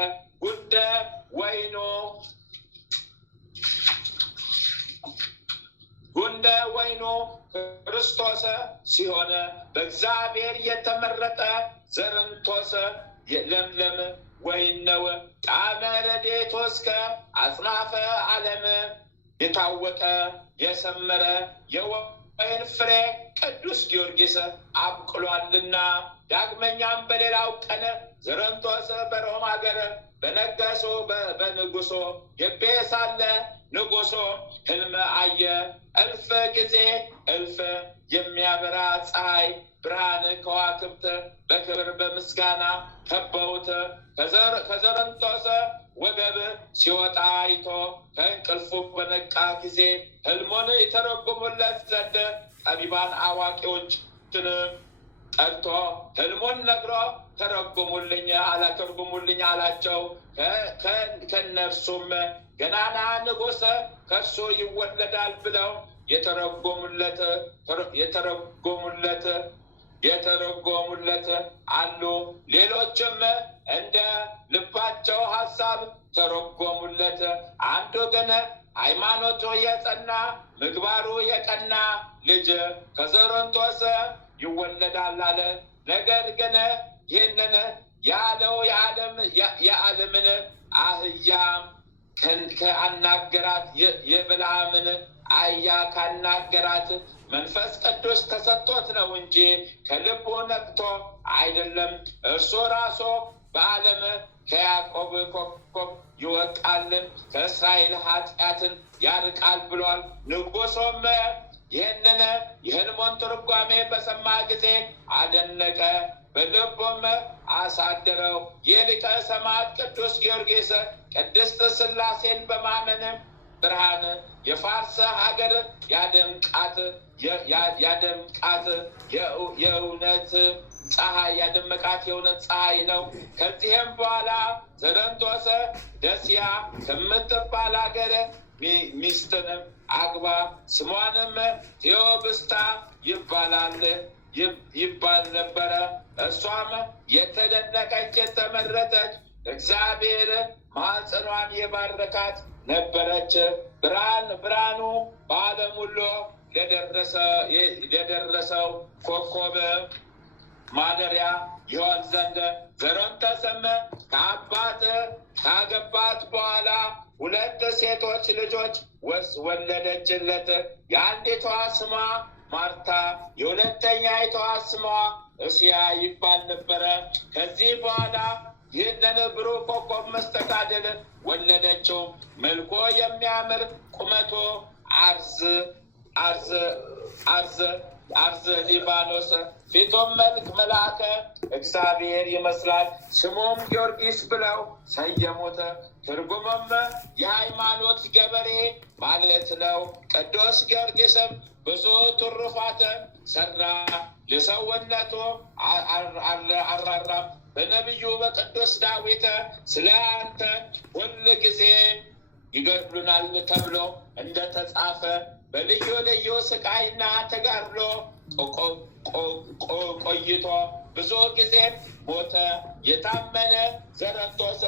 ጉንደ ወይኑ ክርስቶስ ሲሆን በእግዚአብሔር የተመረጠ ዘሮንቶስ ለምለም ወይን ነው። ጣዕመ ረድኤቱ እስከ አጽናፈ ዓለም የታወቀ የሰመረ የወይን ፍሬ ቅዱስ ጊዮርጊስ አብቅሏልና። ዳግመኛም በሌላው ቀን ዘሮንቶስ በሮም ሀገር በንጉሶ ግቤ ሳለ ንጉሶ ሕልም አየ። እልፍ ጊዜ እልፍ የሚያበራ ፀሐይ ብርሃን ከዋክብት በክብር በምስጋና ከበውት ከዘሮንቶስ ወገብ ሲወጣ አይቶ ከእንቅልፉ በነቃ ጊዜ ሕልሙን የተረጉሙለት ዘንድ ጠቢባን አዋቂዎችን ጠርቶ ሕልሙን ነግሮ ተረጉሙልኝ አላቸው። ከእነርሱም ገናና ንጉሥ ከእርሱ ይወለዳል ብለው የተረጎሙለት አሉ። ሌሎችም እንደ ልባቸው ሐሳብ ተረጎሙለት። አንዱ ግን ሃይማኖቱ የጸና ምግባሩ የቀና ልጅ ከዘሮንቶስ ይወለዳል አለ። ነገር ግን ይህንን ያለው የዓለምን አህያ ከአናገራት የበለዓምን አህያ ካናገራት መንፈስ ቅዱስ ተሰጥቶት ነው እንጂ ከልቡ ነቅቶ አይደለም። እርሱ ራሱ በዓለም ከያዕቆብ ኮከብ ይወጣል፣ ከእስራኤል ኃጢአትን ያርቃል ብሏል። ንጉሡም ይህንን የሕልሙን ትርጓሜ በሰማ ጊዜ አደነቀ፣ በልቡም አሳደረው። የሊቀ ሰማዕት ቅዱስ ጊዮርጊስ ቅድስት ሥላሴን በማመን ብርሃን የፋርስ ሀገር ያደምቃት የእውነት ፀሐይ ያደመቃት የእውነት ፀሐይ ነው። ከዚህም በኋላ ዘሮንቶስ ደስያ ከምትባል ሀገር ሚስትንም አግባ። ስሟንም ቴዎብስታ ይባል ነበረ። እሷም የተደነቀች የተመረጠች እግዚአብሔር ማኅፀኗን የባረካት ነበረች። ብርሃኑ በዓለም ሁሉ ለደረሰው ኮከብ ማደሪያ ይሆን ዘንድ ዘሮንቶስም ካገባት በኋላ 2 ሴቶች ልጆች ወለደችለት። የአንዲቷ ስሟ ማርታ፣ የሁለተኛይቷ ስሟ እስያ ይባል ነበረ። ከዚህ በኋላ ይህንን ብሩህ ኮከብ መስተጋድል ወለደችው። መልኮ የሚያምር ቁመቱ አርዘ ሊባኖስ ፊቱም መልክ መልአከ እግዚአብሔር ይመስላል። ስሙም ጊዮርጊስ ብለው ሰየሙት። ትርጉምም የሃይማኖት ገበሬ ማለት ነው። ቅዱስ ጊዮርጊስም ብዙ ትሩፋት ሰራ፣ ለሰውነቱ አራራም። በነቢዩ በቅዱስ ዳዊት ስለ አንተ ሁል ጊዜ ይገድሉናል ተብሎ እንደተጻፈ በልዩ ልዩ ስቃይና ተጋድሎ ቆይቶ ብዙ ጊዜ ሞተ። የታመነ ዘረንቶስ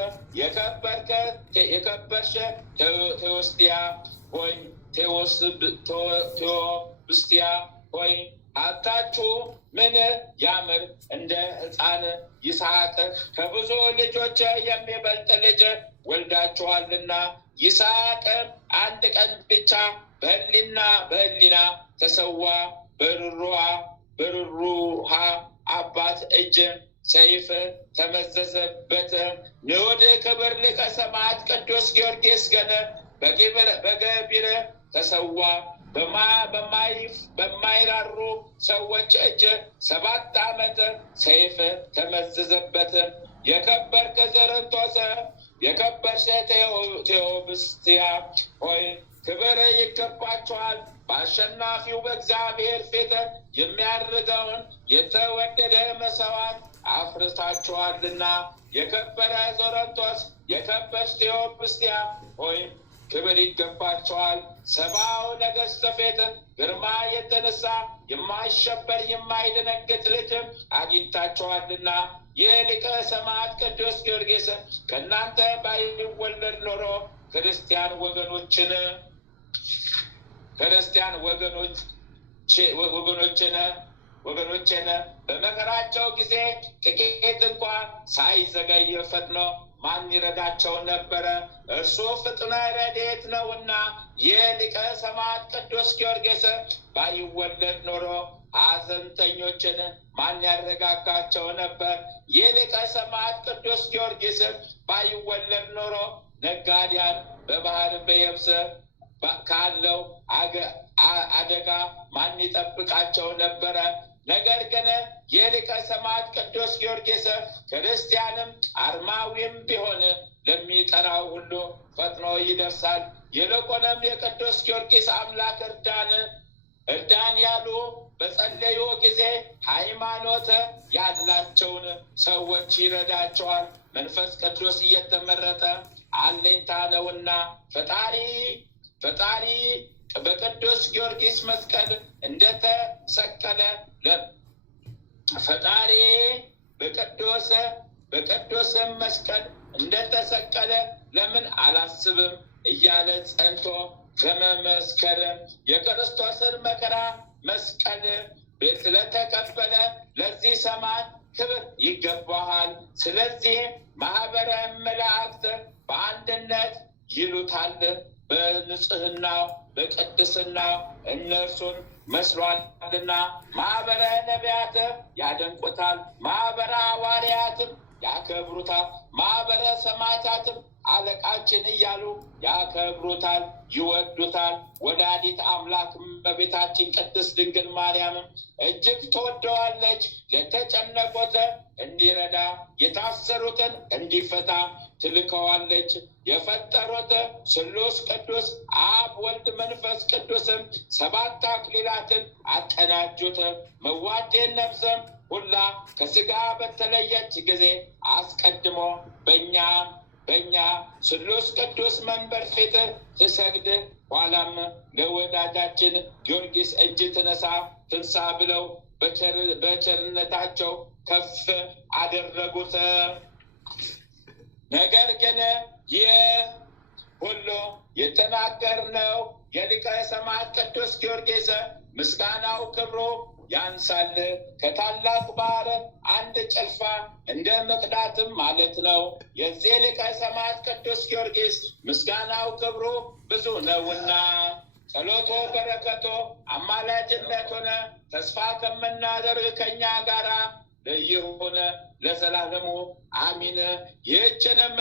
የከበርሽ ቴዎስቲያ ሆይ ቴዎብስቲያ ሆይ ሀብታችሁ ምን ያምር! እንደ ሕፃን ይስሐቅ ከብዙ ልጆች የሚበልጥ ልጅ ወልዳችኋልና። ይስሐቅ አንድ ቀን ብቻ በሕሊና ተሰዋ። በሩሩሃ አባት እጅ ሰይፍ ተመዘዘበት። ንዑድ ክብር ሊቀ ሰማዕት ቅዱስ ጊዮርጊስ ግን በገቢር ተሰዋ። በማይራሩ ሰዎች እጅ 7 ዓመት ሰይፍ ተመዘዘበት። የከበርክ ዘረንቶስ የከበርሽ ቴዎብስቲያ ሆይ ክብር ይገባቸዋል። በአሸናፊው በእግዚአብሔር ፊት የሚያርገውን የተወደደ መሥዋዕት አፍርሳችኋልና። የከበረ ዘረንቶስ የከበርሽ ቴዎብስቲያ ሆይ ክብር ይገባቸዋል። 70 ነገሥት ፊት ግርማ የተነሳ የማይሸበር የማይደነግጥ ልጅ አግኝታቸዋልና። ይህ ሊቀ ሰማዕት ቅዱስ ጊዮርጊስ ከእናንተ ባይወለድ ኖሮ ክርስቲያን ወገኖችን በመከራቸው ጊዜ ጥቂት እንኳ ሳይዘገይ ፈጥኖ ማን ይረዳቸው ነበረ? እርሱ ፍጥነ ረድኤት ነውና። ይህ ሊቀ ሰማዕት ቅዱስ ጊዮርጊስ ባይወለድ ኖሮ ሐዘንተኞችን ማን ያረጋጋቸው ነበር? ይህ ሊቀ ሰማዕት ቅዱስ ጊዮርጊስ ባይወለድ ኖሮ ነጋዴያን በባህር በየብስ ካለው አደጋ ማን ይጠብቃቸው ነበረ? ነገር ግን የሊቀ ሰማዕት ቅዱስ ጊዮርጊስ ክርስቲያንም አርማዊም ቢሆን ለሚጠራው ሁሉ ፈጥኖ ይደርሳል። ይልቁንም የቅዱስ ጊዮርጊስ አምላክ እርዳን ያሉ በጸለዩ ጊዜ ሃይማኖት ያላቸውን ሰዎች ይረዳቸዋል። መንፈስ ቅዱስ እየተመረጠ አለኝታ ነውና ፈጣሪ በቅዱስ ጊዮርጊስ መስቀል እንደተሰቀለ ፈጣሪ በቅዱስ መስቀል እንደተሰቀለ ለምን አላስብም እያለ ጸንቶ በመመስከር የክርስቶስን መከራ መስቀል ስለተቀበለ ለዚህ ሰማዕት ክብር ይገባሃል። ስለዚህ ማህበረ መላእክት በአንድነት ይሉታል። በንጽህና በቅድስና እነርሱን መስሏልና። ማህበረ ነቢያት ያደንቁታል፣ ማህበረ ሐዋርያትም ያከብሩታል፣ ማህበረ ሰማዕታትም አለቃችን እያሉ ያከብሩታል፣ ይወዱታል። ወላዲት አምላክ በቤታችን ቅድስት ድንግል ማርያምም እጅግ ትወደዋለች። ለተጨነቁት እንዲረዳ የታሰሩትን እንዲፈታ ትልከዋለች። የፈጠሩት ስሉስ ቅዱስ አብ ወልድ መንፈስ ቅዱስም 7 አክሊላትን አቀናጁት። መዋቴን ነፍስም ሁላ ከስጋ በተለየች ጊዜ አስቀድሞ በእኛ ስሉስ ቅዱስ መንበር ፊት ትሰግድ፣ ኋላም ለወዳጃችን ጊዮርጊስ እጅ ትንሳ ብለው በቸርነታቸው ከፍ አደረጉት። ነገር ግን ይህ ሁሉ የተናገርነው የሊቀ ሰማዕት ቅዱስ ጊዮርጊስ ምስጋናው ክብሩ ያንሳል። ከታላቅ ባህር አንድ ጭልፋ እንደ መቅዳትም ማለት ነው። የዚህ ሊቀ ሰማዕት ቅዱስ ጊዮርጊስ ምስጋናው ክብሩ ብዙ ነውና ጸሎቶ በረከቶ አማላጅነቱን ተስፋ ከምናደርግ ከኛ ጋራ ይሁን ለዘላለሙ አሚን። ይህችንም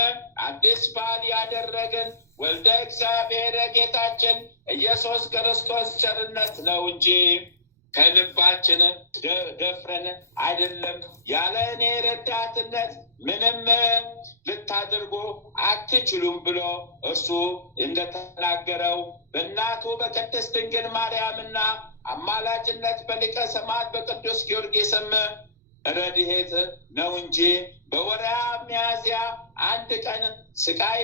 አዲስ በዓል ያደረግን ወልደ እግዚአብሔር ጌታችን ኢየሱስ ክርስቶስ ቸርነት ነው እንጂ ከልባችን ደፍረን አይደለም። ያለ እኔ ረዳትነት ምንም ልታደርጉ አትችሉም ብሎ እርሱ እንደተናገረው በእናቱ በቅድስት ድንግል ማርያምና አማላጅነት በሊቀ ሰማዕት በቅዱስ ጊዮርጊስም ረድኤት ነው እንጂ በወርኃ ሚያዝያ 1 ቀን ስቃይ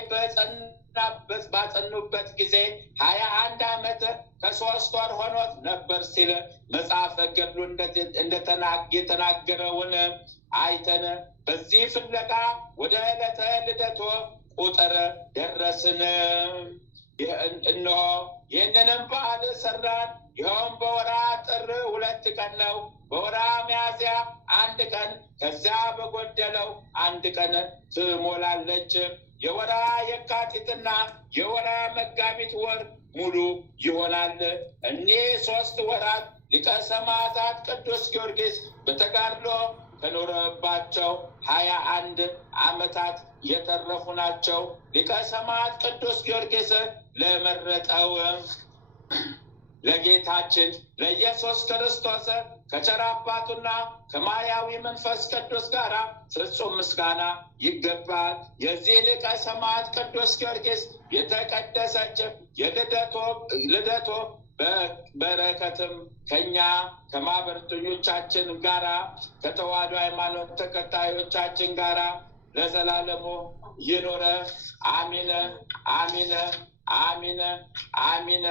ባጸኑበት ጊዜ 21 ዓመት ከ3 ወር ሆኖት ነበር ሲል መጽሐፈ ገድሉ የተናገረውን አይተን በዚህ ፍለጋ ወደ ዕለተ ልደቶ ቁጥር ደረስን። እነሆ ይህንንም በዓል ሰራን። ይኸውም በወርኃ ጥር 2 ቀን ነው። በወርኃ ሚያዝያ 1 ቀን ከዚያ በጎደለው 1 ቀን ትሞላለች። የወርኃ የካቲትና የወርኃ መጋቢት ወር ሙሉ ይሆናል። እኒህ 3 ወራት ሊቀ ሰማዕታት ቅዱስ ጊዮርጊስ በተጋድሎ ከኖረባቸው 21 ዓመታት የተረፉ ናቸው። ሊቀ ሰማዕት ቅዱስ ጊዮርጊስ ለመረጠው ለጌታችን ለኢየሱስ ክርስቶስ ከቸር አባቱና ከማያዊ መንፈስ ቅዱስ ጋር ፍጹም ምስጋና ይገባል። የዚህ ሊቀ ሰማዕት ቅዱስ ጊዮርጊስ የተቀደሰች ልደቶ በረከትም ከኛ ከማህበርተኞቻችን ጋራ ከተዋሕዶ ሃይማኖት ተከታዮቻችን ጋራ ለዘላለሙ ይኖረ አሚነ አሚነ አሚነ አሚነ።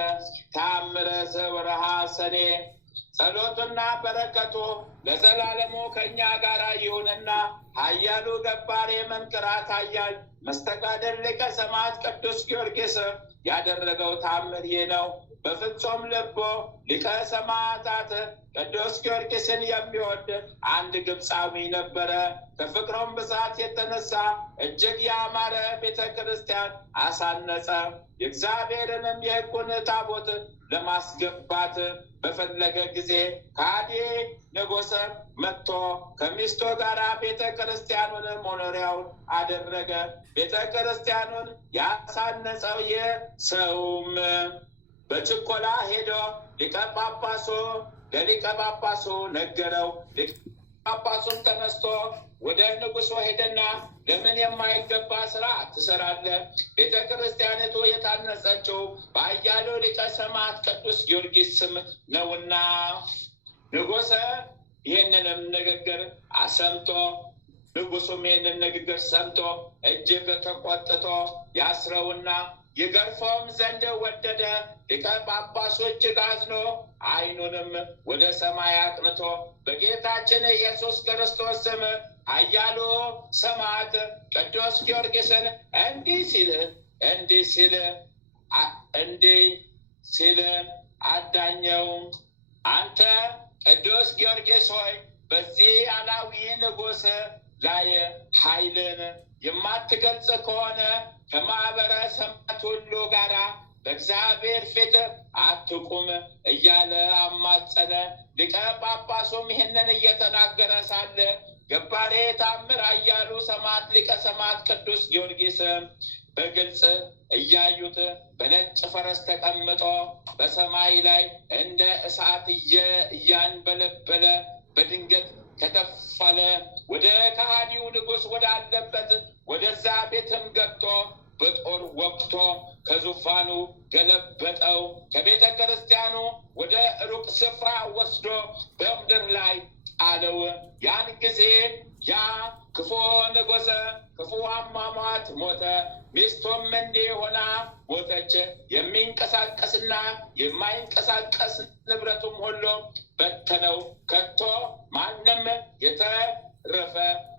ተአምረ ዘወርኃ ሰኔ ጸሎቱና በረከቱ ለዘላለሙ ከእኛ ጋር ይሁንና ኃያሉ ገባሬ መንክራት ኃያል መስተጋድል ሊቀ ሰማዕት ቅዱስ ጊዮርጊስ ያደረገው ተአምር ይህ ነው። በፍጹም ልቦ ሊቀ ሰማዕታት ቅዱስ ጊዮርጊስን የሚወድ አንድ ግብፃዊ ነበረ። ከፍቅሩም ብዛት የተነሳ እጅግ ያማረ ቤተ ክርስቲያን አሳነጸ። የእግዚአብሔርንም የሕጉን ታቦት ለማስገባት በፈለገ ጊዜ ከሃዲ ንጉሥ መጥቶ ከሚስቱ ጋር ቤተ ክርስቲያኑን መኖሪያውን አደረገ። ቤተ ክርስቲያኑን ያሳነጸው ይህ ሰውም በችኮላ ሄዶ ሊቀ ጳጳሱ ነገረው። ሊቀ ጳጳሱም ተነስቶ ወደ ንጉሡ ሄደና ለምን የማይገባ ስራ ትሰራለህ? ቤተ ክርስቲያኒቱ የታነጸችው በኃያሉ ሊቀ ሰማዕት ቅዱስ ጊዮርጊስ ስም ነውና። ንጉሡ ይህንንም ንግግር ሰምቶ እጅግ ተቆጥቶ ያስረውና ይገርፈውም ዘንድ ወደደ። ሊቀ ጳጳሱ እጅግ አዝኖ ዓይኑንም ወደ ሰማይ አቅንቶ በጌታችን ኢየሱስ ክርስቶስ ስም ኃያሉ ሰማዕት ቅዱስ ጊዮርጊስን እንዲህ ሲል አዳኘው። አንተ ቅዱስ ጊዮርጊስ ሆይ በዚህ አላዊ ንጉሥ ላይ ኃይልን የማትገልጽ ከሆነ ከማኅበረ ሰማዕት ሁሉ ጋር በእግዚአብሔር ፊት አትቁም እያለ አማጸነ። ሊቀ ጳጳሱም ይህንን እየተናገረ ሳለ ገባሬ ተአምር ኃያሉ ሰማዕት ሊቀ ሰማዕት ቅዱስ ጊዮርጊስ በግልጽ እያዩት በነጭ ፈረስ ተቀምጦ በሰማይ ላይ እንደ እሳት እያንበለበለ በድንገት ከተፋለ። ወደ ከሃዲው ንጉሥ ወዳለበት ወደዛ ቤትም ገብቶ በጦር ወቅቶ ከዙፋኑ ገለበጠው። ከቤተ ክርስቲያኑ ወደ ሩቅ ስፍራ ወስዶ በምድር ላይ ጣለው። ያን ጊዜ ያ ክፉ ንጉሥ ክፉ አሟሟት ሞተ። ሚስቱም እንዲህ ሆና ሞተች። የሚንቀሳቀስና የማይንቀሳቀስ ንብረቱም ሁሉ በተነው። ከቶ ማንም የተረፈ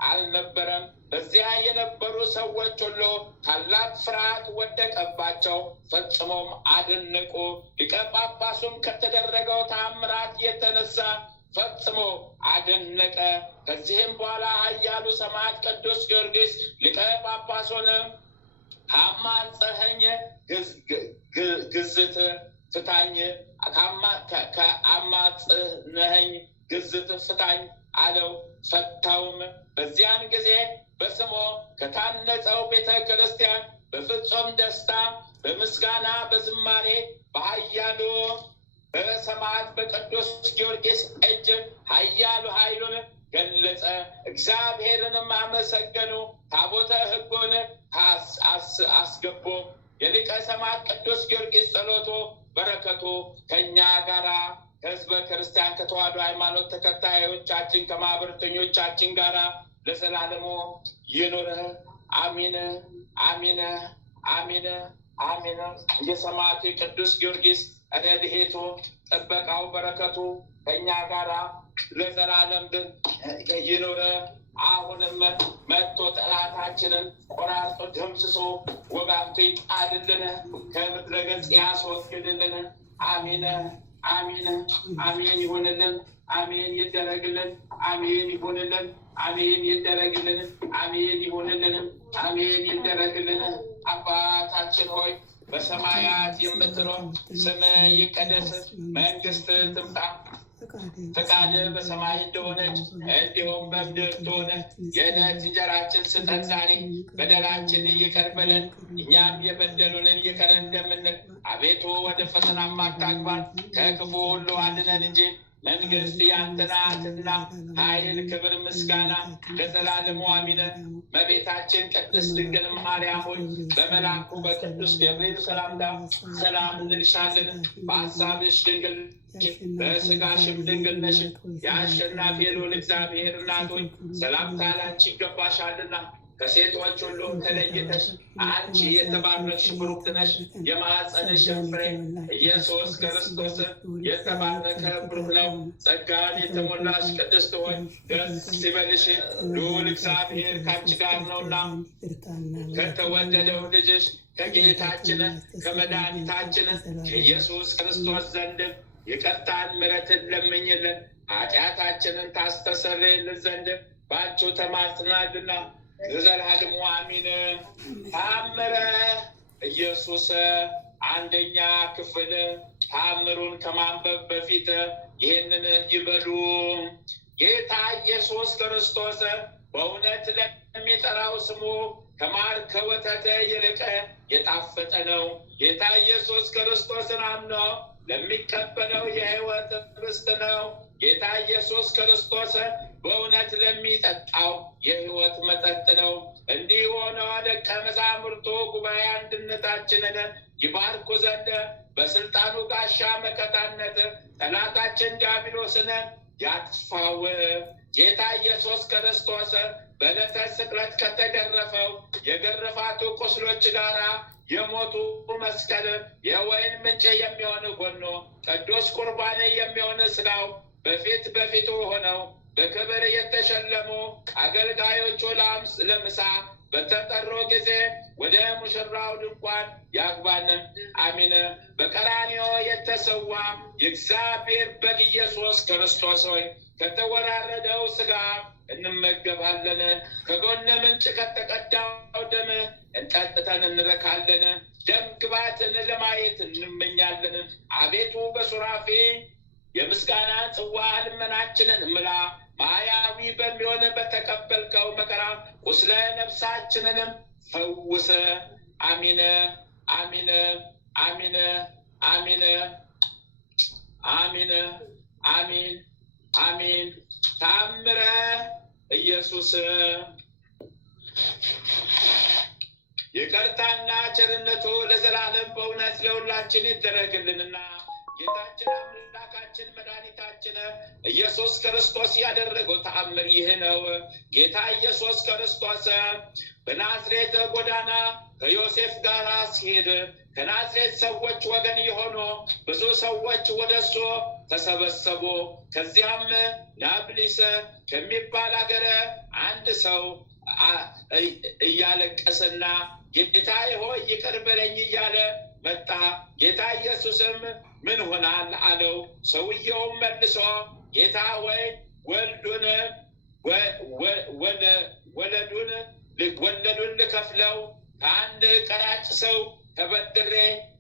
አልነበረም። በዚያ የነበሩ ሰዎች ሁሉ ታላቅ ፍርሃት ወደቀባቸው፣ ፈጽሞም አደነቁ። ሊቀ ጳጳሱም ከተደረገው ተአምራት የተነሳ ፈጽሞ አደነቀ። ከዚህም በኋላ ኃያሉ ሰማዕት ቅዱስ ጊዮርጊስ ሊቀ ጳጳሱን ካማጸኸኝ ግዝት ፍታኝ፣ ከአማጽነኸኝ ግዝት ፍታኝ አለው። ፈታውም። በዚያን ጊዜ በስሙ ከታነጸው ቤተ ክርስቲያን በፍጹም ደስታ በምስጋና በዝማሬ በኃያሉ በሰማዕት በቅዱስ ጊዮርጊስ እጅ ኃያሉ ኃይሉን ገለጸ። እግዚአብሔርንም አመሰገኑ። ታቦተ ሕጉን አስገቡ። የሊቀ ሰማዕት ቅዱስ ጊዮርጊስ ጸሎቱ በረከቱ ከእኛ ጋራ ከሕዝበ ክርስቲያን ከተዋሕዶ ሃይማኖት ተከታዮቻችን ከማኅበረተኞቻችን ጋራ ለዘላለሙ ይኑር። አሚን አሚን አሚን አሚን። የሰማዕቱ ቅዱስ ጊዮርጊስ ረድኤቱ ጥበቃው በረከቱ ከእኛ ጋራ ለዘላለም ይኑር። አሁንም መጥቶ ጠላታችንን ቆራርጦ ደምስሶ ወጋግቶ ይጣልልን፣ ከምድረ ገጽ ያስወግድልን። አሚን አሚን አሚን ይሁንልን። አሜን ይደረግልን። አሜን ይሁንልን። አሜን ይደረግልን። አሜን ይሁንልን። አሜን ይደረግልን። አባታችን ሆይ በሰማያት የምትኖር ስምህ ይቀደስ፣ መንግስትህ ትምጣ፣ ፈቃድህ በሰማይ እንደሆነች እንዲሁም በምድር ትሁን። የዕለት እንጀራችን ስጠን ዛሬ፣ በደላችንን ይቅር በለን እኛም የበደሉንን ይቅር እንደምንል፣ አቤቱ ወደ ፈተናም አታግባን ከክፉ ሁሉ አድነን እንጂ መንግስት ያንተ ናትና ኃይል፣ ክብር፣ ምስጋና ለዘላለሙ አሜን። እመቤታችን ቅድስት ድንግል ማርያም ሆይ በመልአኩ በቅዱስ ገብርኤል ሰላምታ ሰላም እንልሻለን። በሐሳብሽ ድንግል በሥጋሽም ድንግል ነሽ። የአሸናፊ ልዑል እግዚአብሔር እናት ሆይ ሰላምታ ላንቺ ይገባሻልና ከሴቶች ሁሉ ተለይተሽ አንቺ የተባረክሽ ብሩክት ነሽ። የማኅፀንሽ ፍሬ ኢየሱስ ክርስቶስ የተባረከ ብሩክ ነው። ጸጋን የተሞላሽ ቅድስት ሆይ ደስ ይበልሽ፣ ልዑል እግዚአብሔር ከአንቺ ጋር ነውና ከተወደደው ልጅሽ ከጌታችን ከመድኃኒታችን ከኢየሱስ ክርስቶስ ዘንድ ይቅርታን ምሕረትን ለምኝልን ኃጢአታችንን ታስተሰርይልን ዘንድ በአንቺ ተማጽናልና ለዘላለሙ አሜን። ተአምረ ኢየሱስ አንደኛ ክፍል። ተአምሩን ከማንበብ በፊት ይህንን ይበሉ። ጌታ ኢየሱስ ክርስቶስ በእውነት ለሚጠራው ስሙ ከማር ከወተት ይልቅ የጣፈጠ ነው። ጌታ ኢየሱስ ክርስቶስን አምኖ ለሚቀበለው የሕይወት ርስት ነው። ጌታ ኢየሱስ ክርስቶስ በእውነት ለሚጠጣው የሕይወት መጠጥ ነው። እንዲህ ሆኖ ደቀ መዛሙርቱ ጉባኤ አንድነታችንን ይባርኩ ዘንድ በስልጣኑ ጋሻ መከታነት ጠላታችን ዲያብሎስን ያጥፋው። ጌታ ኢየሱስ ክርስቶስ በዕለተ ስቅለት ከተገረፈው የግርፋቱ ቁስሎች ጋራ የሞቱ መስቀል የወይን ምንጭ የሚሆን ጎኑ ቅዱስ ቁርባን የሚሆን ሥጋው በፊት በፊቱ ሆነው በክብር የተሸለሙ አገልጋዮቹ ለምሳ በተጠሩ ጊዜ ወደ ሙሽራው ድንኳን ያግባን። አሚን። በቀራንዮ የተሰዋ የእግዚአብሔር በግ ኢየሱስ ክርስቶስ ሆይ ከተወራረደው ሥጋ እንመገባለን። ከጎነ ምንጭ ከተቀዳው ደም እንጠጥተን እንረካለን። ደም ግባትን ለማየት እንመኛለን። አቤቱ በሱራፌ የምስጋና ጽዋ ልመናችንን ምላ። ማያዊ በሚሆን በተቀበልከው መከራ ቁስለ ነፍሳችንንም ፈውስ። አሚን አሚን አሚን አሚን አሚን አሚን አሚን። ተአምረ ኢየሱስ ይቅርታና ቸርነቱ ለዘላለም በእውነት ለሁላችን ይደረግልንና ጌታችን አምላካችን መድኃኒታችን ኢየሱስ ክርስቶስ ያደረገው ተአምር ይህ ነው። ጌታ ኢየሱስ ክርስቶስ በናዝሬት ጎዳና ከዮሴፍ ጋር ሲሄድ ከናዝሬት ሰዎች ወገን የሆኑ ብዙ ሰዎች ወደ እሱ ተሰበሰቡ። ከዚያም ናብሊስ ከሚባል ሀገር አንድ ሰው እያለቀሰና ጌታዬ ሆይ ይቅር በለኝ እያለ መጣ። ጌታ ኢየሱስም ምን ሆናል አለው። ሰውየውም መልሶ ጌታ ሆይ ወለዱን ልከፍለው ከአንድ ቀራጭ ሰው ተበድሬ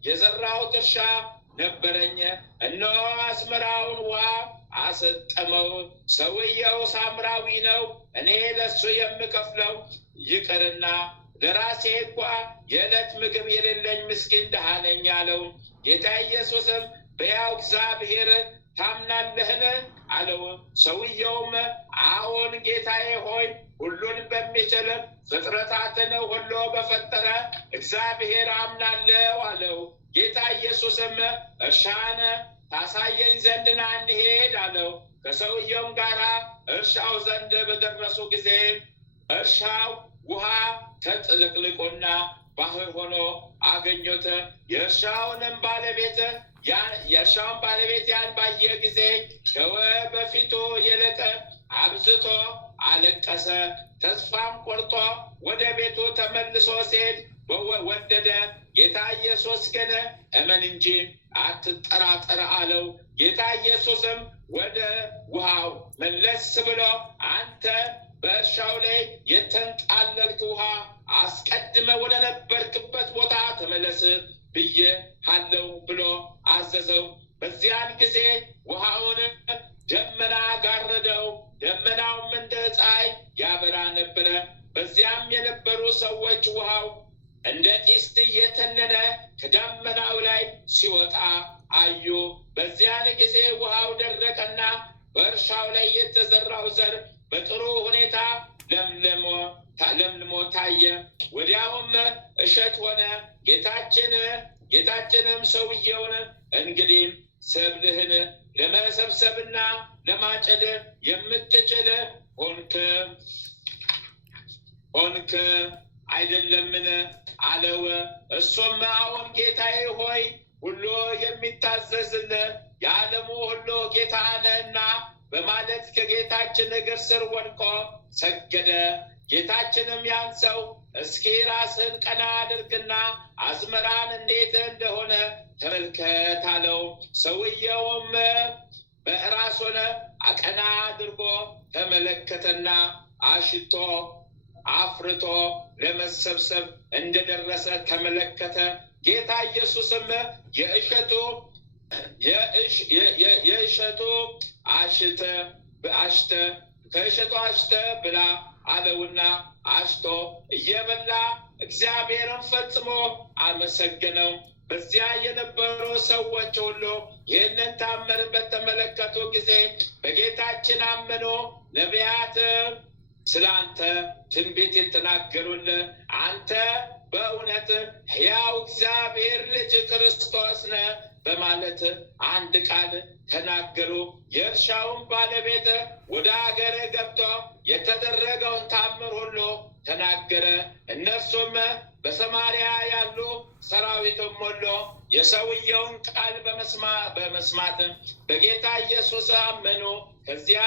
የዘራሁት እርሻ ነበረኝ፣ እነሆ አዝመራውን ውሃ አሰጠመው። ሰውየው ሳምራዊ ነው፣ እኔ ለሱ የምከፍለው ይቅርና ለራሴ እንኳ የዕለት ምግብ የሌለኝ ምስኪን ድሃ ነኝ አለው። ጌታ ኢየሱስም በሕያው እግዚአብሔር ታምናለህን አለው። ሰውየውም አዎን ጌታዬ ሆይ፣ ሁሉን በሚችል ፍጥረታትን ሁሉ በፈጠረ እግዚአብሔር አምናለሁ አለው። ጌታ ኢየሱስም እርሻን ታሳየኝ ዘንድ ና እንሂድ አለው። ከሰውየውም ጋር እርሻው ዘንድ በደረሱ ጊዜ እርሻው ውሃ ተጥልቅልቆና ባህር ሆኖ አገኙት። የእርሻውን ባለቤት ያን ባየ ጊዜ በፊቱ ይልቅ አብዝቶ አለቀሰ። ተስፋም ቆርጦ ወደ ቤቱ ተመልሶ ሲሄድ ወደደ። ጌታ ኢየሱስ ግን እመን እንጂ አትጠራጠር አለው። ጌታ ኢየሱስም ወደ ውሃው መለስ ብሎ አንተ በእርሻው ላይ የተንጣለልክ ውሃ አስቀድመ ወደ ነበርክበት ቦታ ተመለስ ብዬሃለሁ ብሎ አዘዘው። በዚያን ጊዜ ውሃውን ደመና ጋረደው። ደመናውም እንደ ፀሐይ ያበራ ነበረ። በዚያም የነበሩ ሰዎች ውሃው እንደ ጢስ እየተነነ ከደመናው ላይ ሲወጣ አዩ። በዚያን ጊዜ ውሃው ደረቀና በእርሻው ላይ የተዘራው ዘር በጥሩ ሁኔታ ለምልሞ ታየ። ወዲያውም እሸት ሆነ። ጌታችንም ሰውየውን እንግዲህ ሰብልህን ለመሰብሰብና ለማጨድ የምትችል ሆንክ አይደለምን አለው። እሱም አዎን ጌታዬ ሆይ፣ ሁሉ የሚታዘዝልህ የዓለሙ ሁሉ ጌታ ነህና በማለት ከጌታችን እግር ስር ወድቆ ሰገደ። ጌታችንም ያን ሰው እስኪ ራስን ቀና አድርግና አዝመራን እንዴት እንደሆነ ተመልከት አለው። ሰውየውም በራሱን ቀና አድርጎ ተመለከተና አሽቶ አፍርቶ ለመሰብሰብ እንደደረሰ ተመለከተ። ጌታ ኢየሱስም ከእሸቱ አሽተ ብላ አለውና አሽቶ እየበላ እግዚአብሔርን ፈጽሞ አመሰገነው። በዚያ የነበሩ ሰዎች ሁሉ ይህንን ታምር በተመለከቱ ጊዜ በጌታችን አመኑ። ነቢያት ስለ አንተ ትንቢት የተናገሩልህ አንተ በእውነት ሕያው እግዚአብሔር ልጅ ክርስቶስ ነህ በማለት አንድ ቃል ተናገሩ። የእርሻውን ባለቤት ወደ አገር ገብቶ የተደረገውን ታምር ሁሉ ተናገረ። እነርሱም በሰማርያ ያሉ ሰራዊትም ሁሉ የሰውየውን ቃል በመስማት በጌታ ኢየሱስ አመኑ። ከዚያ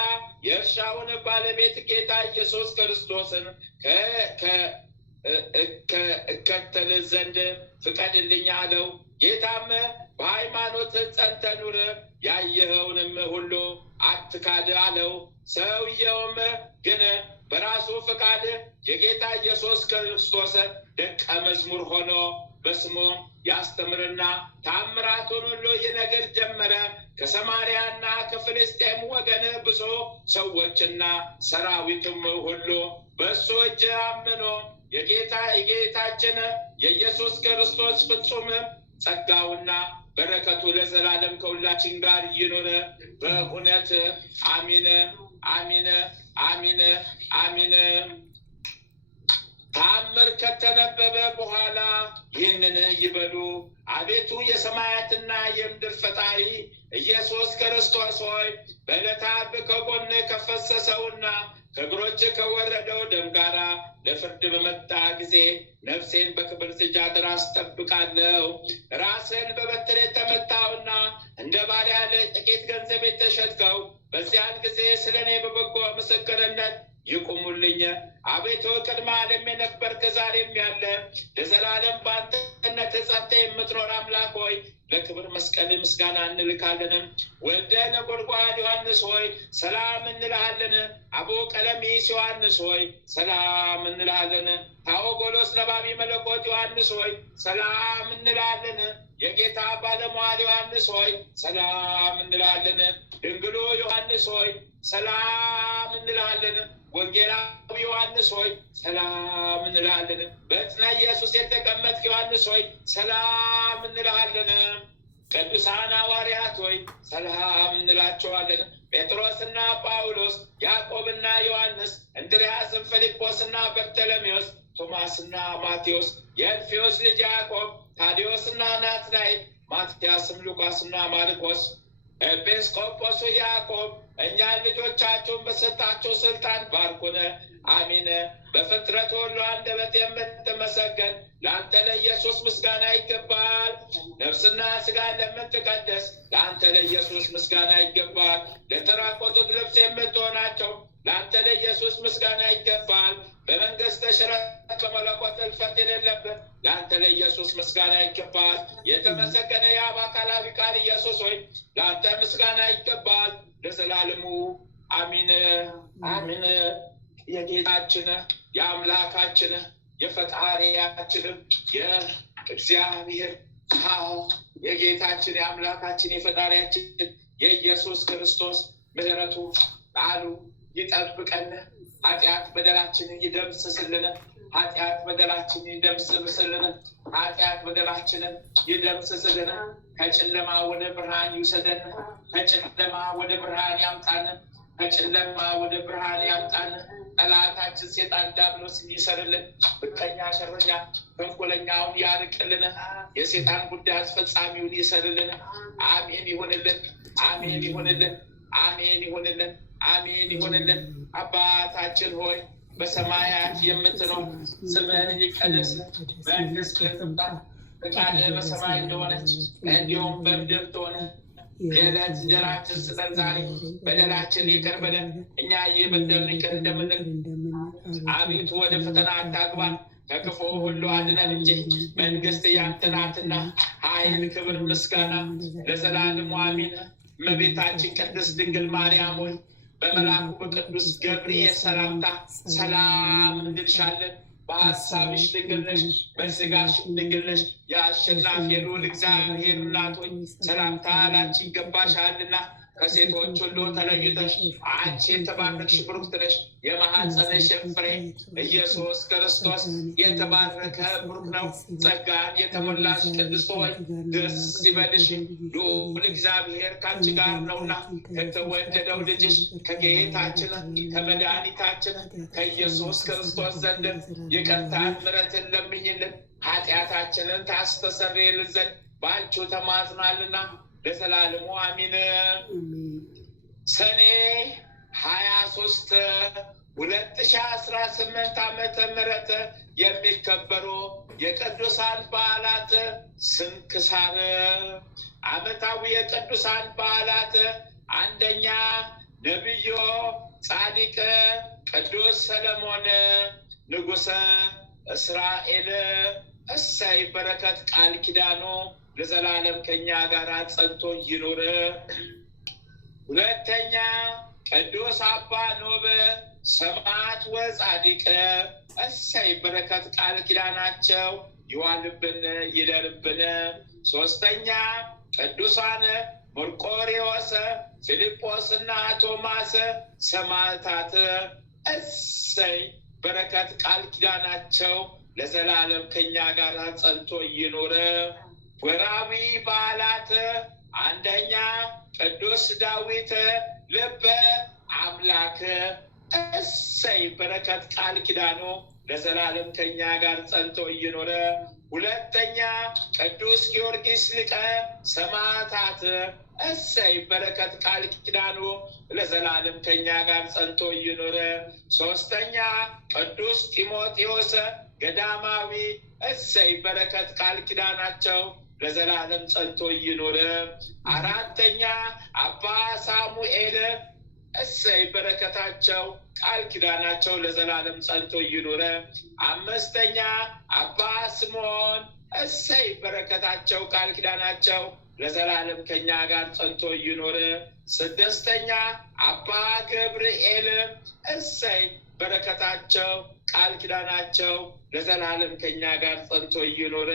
የእርሻውን ባለቤት ጌታ ኢየሱስ ክርስቶስን እከተል ዘንድ ፍቀድልኝ አለው። ጌታም በሃይማኖት ጸንተህ ኑር፣ ያየኸውንም ሁሉ አትካድ አለው። ሰውየውም ግን በራሱ ፍቃድ የጌታ ኢየሱስ ክርስቶስ ደቀ መዝሙር ሆኖ በስሙ ያስተምርና ታምራቱን ሁሉ ይነግር ጀመረ። ከሰማርያና ከፍልስጤም ወገን ብዙ ሰዎችና ሰራዊትም ሁሉ በእሱ እጅ አመኑ። የጌታችን የኢየሱስ ክርስቶስ ፍጹም ጸጋውና በረከቱ ለዘላለም ከሁላችን ጋር ይኑር በእውነት አሚን አሚን አሚን አሚን። ታምር ከተነበበ በኋላ ይህንን ይበሉ። አቤቱ የሰማያትና የምድር ፈጣሪ ኢየሱስ ክርስቶስ ሆይ በዕለተ ዓርብ ከጎን ከፈሰሰውና ከእግሮች ከወረደው ደም ጋራ ለፍርድ በመጣ ጊዜ ነፍሴን በክብር ስጃት ራስ ጠብቃለሁ። ራስን በበትር የተመታውና እንደ ባሪያ ለጥቂት ገንዘብ የተሸጥከው በዚያን ጊዜ ስለ እኔ በበጎ ምስክርነት ይቁሙልኝ። አቤቱ ቅድመ ዓለም የነበርክ ዛሬም ያለ ለዘላለም በአንተነት ጸንተህ የምትኖር አምላክ ሆይ ለክብር መስቀል ምስጋና እንልካለን። ወልደ ነጎድጓድ ዮሐንስ ሆይ ሰላም እንልሃለን። አቦ ቀለሚስ ዮሐንስ ሆይ ሰላም እንልሃለን። ታኦጎሎስ ነባቢ መለኮት ዮሐንስ ሆይ ሰላም እንልሃለን። የጌታ ባለሟል ዮሐንስ ሆይ ሰላም እንልሃለን። ድንግሉ ዮሐንስ ሆይ ሰላም እንልሃለን። ወንጌላዊ ዮሐንስ ሆይ ሰላም እንልሃለን። በዕፀ ኢየሱስ የተቀመጥክ ዮሐንስ ሆይ ሰላም እንልሃለን። ቅዱሳን ሐዋርያት ሆይ ሰላም እንላችኋለን። ጴጥሮስና ጳውሎስ፣ ያዕቆብና ዮሐንስ፣ እንድርያስም፣ ፊልጶስና በርተሎሜዎስ፣ ቶማስና ማቴዎስ፣ የእልፍዮስ ልጅ ያዕቆብ፣ ታዴዎስና ናትናኤል፣ ማትያስም፣ ሉቃስና ማርቆስ፣ ኤጲስቆጶሱ ያዕቆብ፣ እኛን ልጆቻችሁን በሰጣችሁ ስልጣን ባርኩን። አሚን። በፍጥረት ሁሉ አንደበት የምትመሰገን ለአንተ ለኢየሱስ ምስጋና ይገባል። ነፍስና ሥጋን ለምትቀድስ ለአንተ ለኢየሱስ ምስጋና ይገባል። ለተራቆቱት ልብስ የምትሆናቸው ለአንተ ለኢየሱስ ምስጋና ይገባል። በመንግሥተ ሽረት በመለኮት እልፈት የሌለብህ ለአንተ ለኢየሱስ ምስጋና ይገባል። የተመሰገነ የአብ አካላዊ ቃል ኢየሱስ ሆይ ለአንተ ምስጋና ይገባል ለዘላለሙ አሚን አሚን። የጌታችን የአምላካችን የፈጣሪያችን የእግዚአብሔር የጌታችን የአምላካችን የፈጣሪያችን የኢየሱስ ክርስቶስ ምሕረቱ ቃሉ ይጠብቀን። ኃጢአት በደላችንን ይደምስስልን። ኃጢአት በደላችንን ይደምስስልን። ኃጢአት በደላችንን ይደምስስልን። ከጨለማ ወደ ብርሃን ይውሰደን። ከጨለማ ወደ ብርሃን ያምጣን። ከጨለማ ወደ ብርሃን ያምጣን። ጠላታችን ሴጣን ዲያብሎስ ይሰርልን። ምቀኛ ሸረኛ ተንኮለኛውን ያርቅልን። የሴጣን ጉዳይ አስፈጻሚውን ይሰርልን። አሜን ይሁንልን። አሜን ይሁንልን። አሜን ይሁንልን። አሜን ይሁንልን። አባታችን ሆይ በሰማያት የምትኖር ስምህ ይቀደስ፣ መንግሥትህ ትምጣ፣ ፈቃድህ በሰማይ እንደሆነች እንዲሁም በምድር ትሁን። የዕለት እንጀራችንን ስጠን ዛሬ፣ በደላችንን ይቅር በለን እኛ እየበደልን ይቅር እንደምንል፣ አቤቱ ወደ ፈተና አታግባን ከክፉ ሁሉ አድነን እንጂ መንግሥት ያንተ ናትና፣ ኃይል፣ ክብር፣ ምስጋና ለዘላለሙ አሜን። እመቤታችን ቅድስት ድንግል ማርያም ሆይ በመልአኩ በቅዱስ ገብርኤል ሰላምታ ሰላም እንልሻለን። በሐሳብሽ ድንግል ነሽ፣ በሥጋሽ ድንግል ነሽ። የአሸናፊ የልዑል እግዚአብሔር እናት ሆይ ሰላምታ ላንቺ ይገባሻልና ከሴቶች ሁሉ ተለይተሽ አንቺ የተባረክሽ ብሩክት ነሽ። የማኅፀንሽ ፍሬ ኢየሱስ ክርስቶስ የተባረከ ብሩክ ነው። ጸጋን የተሞላሽ ቅድስት ሆይ ደስ ይበልሽ፣ ልዑል እግዚአብሔር ከአንቺ ጋር ነውና ከተወደደው ልጅሽ ከጌታችን ከመድኃኒታችን ከኢየሱስ ክርስቶስ ዘንድ ይቅርታን ምሕረትን ለምኝልን ኃጢአታችንን ታስተሰርይልን ዘንድ በአንቺው ተማጽናልና ለዘላለሙ አሚን። ሰኔ 23 2018 ዓመተ ምህረት የሚከበሩ የቅዱሳን በዓላት ስንክሳር። ዓመታዊ የቅዱሳን በዓላት፣ አንደኛ ነቢዩ ጻድቅ ቅዱስ ሰለሞን ንጉሠ እስራኤል። እሰይ በረከት ቃል ኪዳኑ ለዘላለም ከኛ ጋር ጸንቶ ይኑር። ሁለተኛ ቅዱስ አባ ኖብ ሰማዕት ወጻድቅ። እሰይ በረከት ቃል ኪዳናቸው ይዋልብን ይደርብን። ሶስተኛ ቅዱሳን መርቆሬዎስ፣ ፊልጶስና ቶማስ ሰማዕታት። እሰይ በረከት ቃል ኪዳናቸው ለዘላለም ከኛ ጋር ጸንቶ ይኑር። ወርኃዊ በዓላት፣ አንደኛ ቅዱስ ዳዊት ልበ አምላክ። እሰይ በረከት ቃል ኪዳኑ ለዘላለም ከኛ ጋር ጸንቶ ይኑር። ሁለተኛ ቅዱስ ጊዮርጊስ ሊቀ ሰማዕታት። እሰይ በረከት ቃል ኪዳኑ ለዘላለም ከኛ ጋር ጸንቶ ይኑር። ሶስተኛ ቅዱስ ጢሞቴዎስ ገዳማዊ። እሰይ በረከት ቃል ኪዳናቸው ለዘላለም ጸንቶ ይኑር። አራተኛ አባ ሳሙኤል። እሰይ በረከታቸው ቃል ኪዳናቸው ለዘላለም ጸንቶ ይኑር። አምስተኛ አባ ስምዖን። እሰይ በረከታቸው ቃል ኪዳናቸው ለዘላለም ከኛ ጋር ጸንቶ ይኑር። ስድስተኛ አባ ገብርኤል። እሰይ በረከታቸው ቃል ኪዳናቸው ለዘላለም ከኛ ጋር ጸንቶ ይኑር።